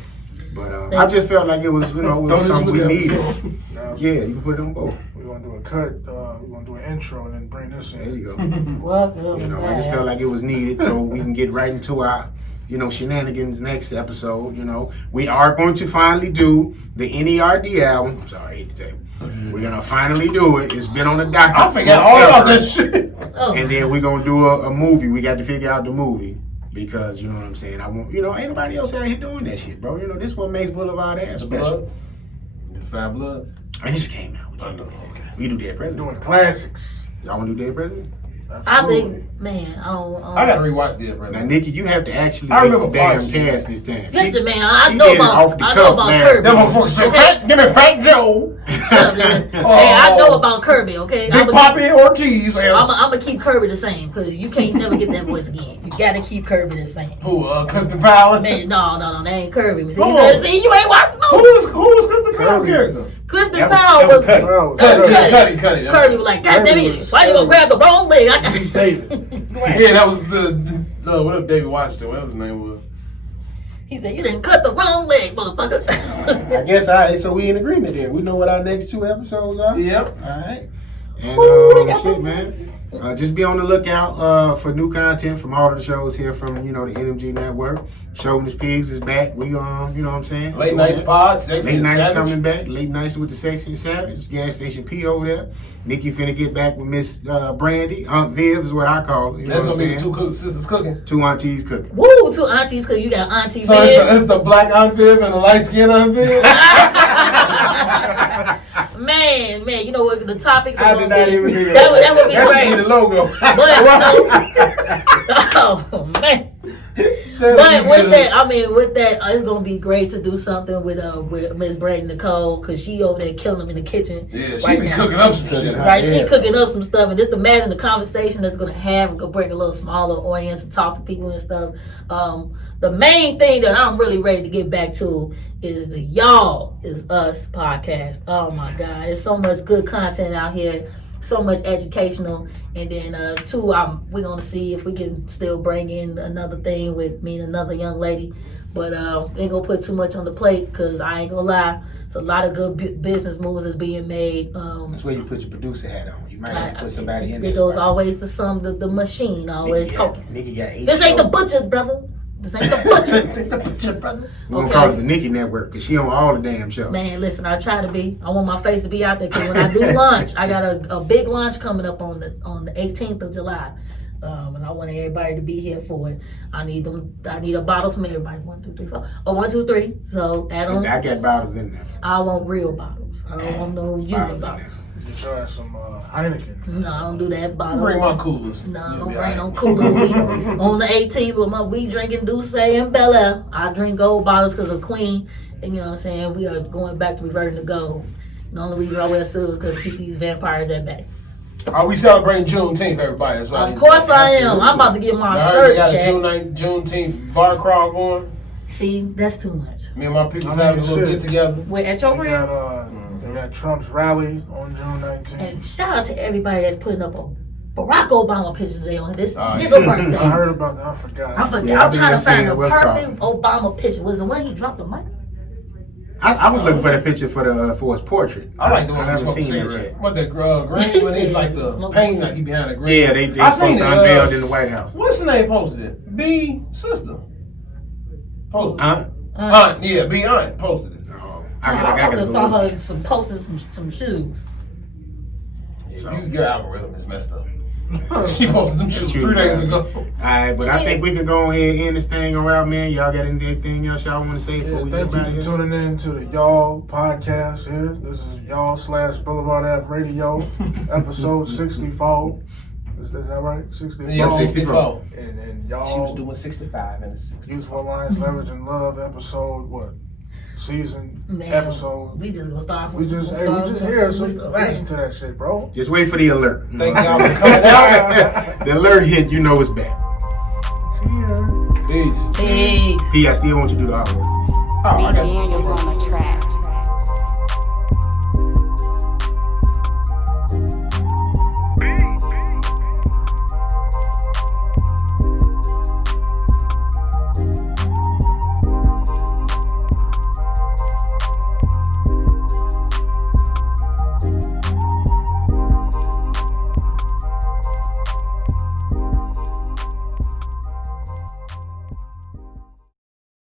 But I just felt like it was, you know, it was something we needed. Yeah, you can put it on both. We're gonna do a cut. We're gonna do an intro and then bring this in. There you go. Welcome. You know, I just felt like it was needed so we can get right into our, you know, shenanigans next episode. You know, we are going to finally do the NERD album. I'm sorry, I hate to tell you. We're gonna finally do it. It's been on the docket. I forgot all about that shit. Oh. And then we're gonna do a movie. We got to figure out the movie because you know what I'm saying. I want, you know, ain't nobody else out here doing that shit, bro. You know, this is what makes Boulevard Ave special. Bloods? The Five Bloods? And this came out. We can't do that. Okay. We do Dead President. Doing classics. Y'all want to do Dead President? I Absolutely. think, man, I don't. I gotta rewatch Dead Now, President. Nikki, you have to actually I make the remember damn parts. cast this time. Listen, man, I she know did it about off the I know cuff about last Kirby. Them motherfuckers said, Okay. give me Fat Joe. Hey, I know about Kirby, okay? Big Poppy Ortiz. I'm gonna keep Kirby the same because you can't never get that voice again. You gotta keep Kirby the same. Who, Clifton Powell? Man, no, that ain't Kirby. See, Oh. see, you ain't watched the Who movie. was Clifton Powell Kirby. character? Clifton That was- Powell that was was. Cuddy. Well, That was Cuddy. Cuddy. Kirby was like, God damn Kirby it, was- why you gonna grab the wrong leg? I got David. Yeah, that was the what up, David Washington, whatever his name was. He said, you didn't cut the wrong leg, motherfucker. I guess, all right, so we in agreement there. We know what our next 2 episodes are. Yep. All right. And Ooh, shit, man. Just be on the lookout for new content from all of the shows here from, you know, the NMG Network. Showing Pigs is back. We you know what I'm saying? Late Nights Pod, Sexy Late and Nights Savage. coming back. Late Nights with the Sexy and Savage. Gas Station P over there. Nikki finna get back with Miss Brandy. Aunt Viv is what I call it. You know That's what gonna I'm be the saying? sisters cooking. 2 aunties cooking. Woo, 2 aunties, because you got Auntie So Viv. it's the black Aunt Viv and the light skin Aunt Viv. Man, you know what the topics are I gonna did not be. even hear That would be That should great. be the logo. Oh man. But with that, it's gonna be great to do something with Miss Brady Nicole because she over there killing them in the kitchen. Yeah, she right be now. cooking up some shit. Right, she Yeah. cooking up some stuff, and just imagine the conversation that's gonna have and go bring a little smaller audience and talk to people and stuff. The main thing that I'm really ready to get back to is the Y'all Is Us podcast. Oh my God, there's so much good content out here, so much educational, and then 2, we're gonna see if we can still bring in another thing with me and another young lady, but ain't gonna put too much on the plate because I ain't gonna lie, it's a lot of good business moves is being made. That's where you put your producer hat on. You might have to put somebody in there. It goes always to the machine always talking. Nikki got 8 This ain't the shows. butcher, brother. This ain't the butcher. Take the picture, brother. We're gonna Okay. call it the Nikki Network because she on all the damn shows. Man, listen, I try to be. I want my face to be out there because when I do launch, I got a big launch coming up on the 18th of July, and I want everybody to be here for it. I need a bottle from everybody. 1, 2, 3, 4. Oh, 1, 2, 3. So add on. I got bottles in there. I want real bottles. I don't want no Bottles used in bottles. there. get your ass some Heineken. No, I don't do that. Bottle. Bring my coolers. No, You'll don't be bring no alright. coolers. On the 18th with my weed drinking Douce and Bel Air. I drink gold bottles because of Queen. And you know what I'm saying? We are going back to reverting to gold. The only reason I wear silver is because to keep these vampires at bay. Are we celebrating Juneteenth, everybody? That's right. Of course I am. I'm about to get my Y'all shirt, got a Jack. Juneteenth bar crawl going. See, that's too much. Me and my people I mean, having a little shit. get together. Where at your They crib? got Trump's rally on June 19th. And shout out to everybody that's putting up a Barack Obama picture today on this Oh, nigga yeah. birthday. I heard about that. I forgot. I forgot. Yeah, I I'm think trying I to find seen the it. What's perfect Obama picture. Was the one he dropped the mic? I was looking for that picture for his portrait. I like the one I with haven't smoking seen that cigarette. yet. What the green when he's like the Smoking pain cigarette. that he behind the green. Yeah, they I supposed seen to it, unveil in the White House. What's the name posted it? B sister. Posted it. Aunt? Yeah, B aunt posted it. Oh, I go just saw look. her posting some shoes. Yeah, your algorithm is messed up. She posted them shoes True, 3 days man. ago. Alright, but I think we can go ahead and end this thing around, man. Y'all got anything else y'all want to say before we Thank get you out for here? tuning in to the Y'all podcast here. This is Y'all / blvdave.radio, episode 64. Is that right? 64. Yeah, 64. And She Y'all, was doing 65 and 60. Youthful Alliance Leverage and Love episode, what? Season, Man, episode. we just gonna start. We just here, so right. listen to that shit, bro. Just wait for the alert. Thank y'all for coming out. The alert hit, you know it's back. See ya. Peace. Peace. P, I still want you to do the artwork. Oh, I got you. Daniels on the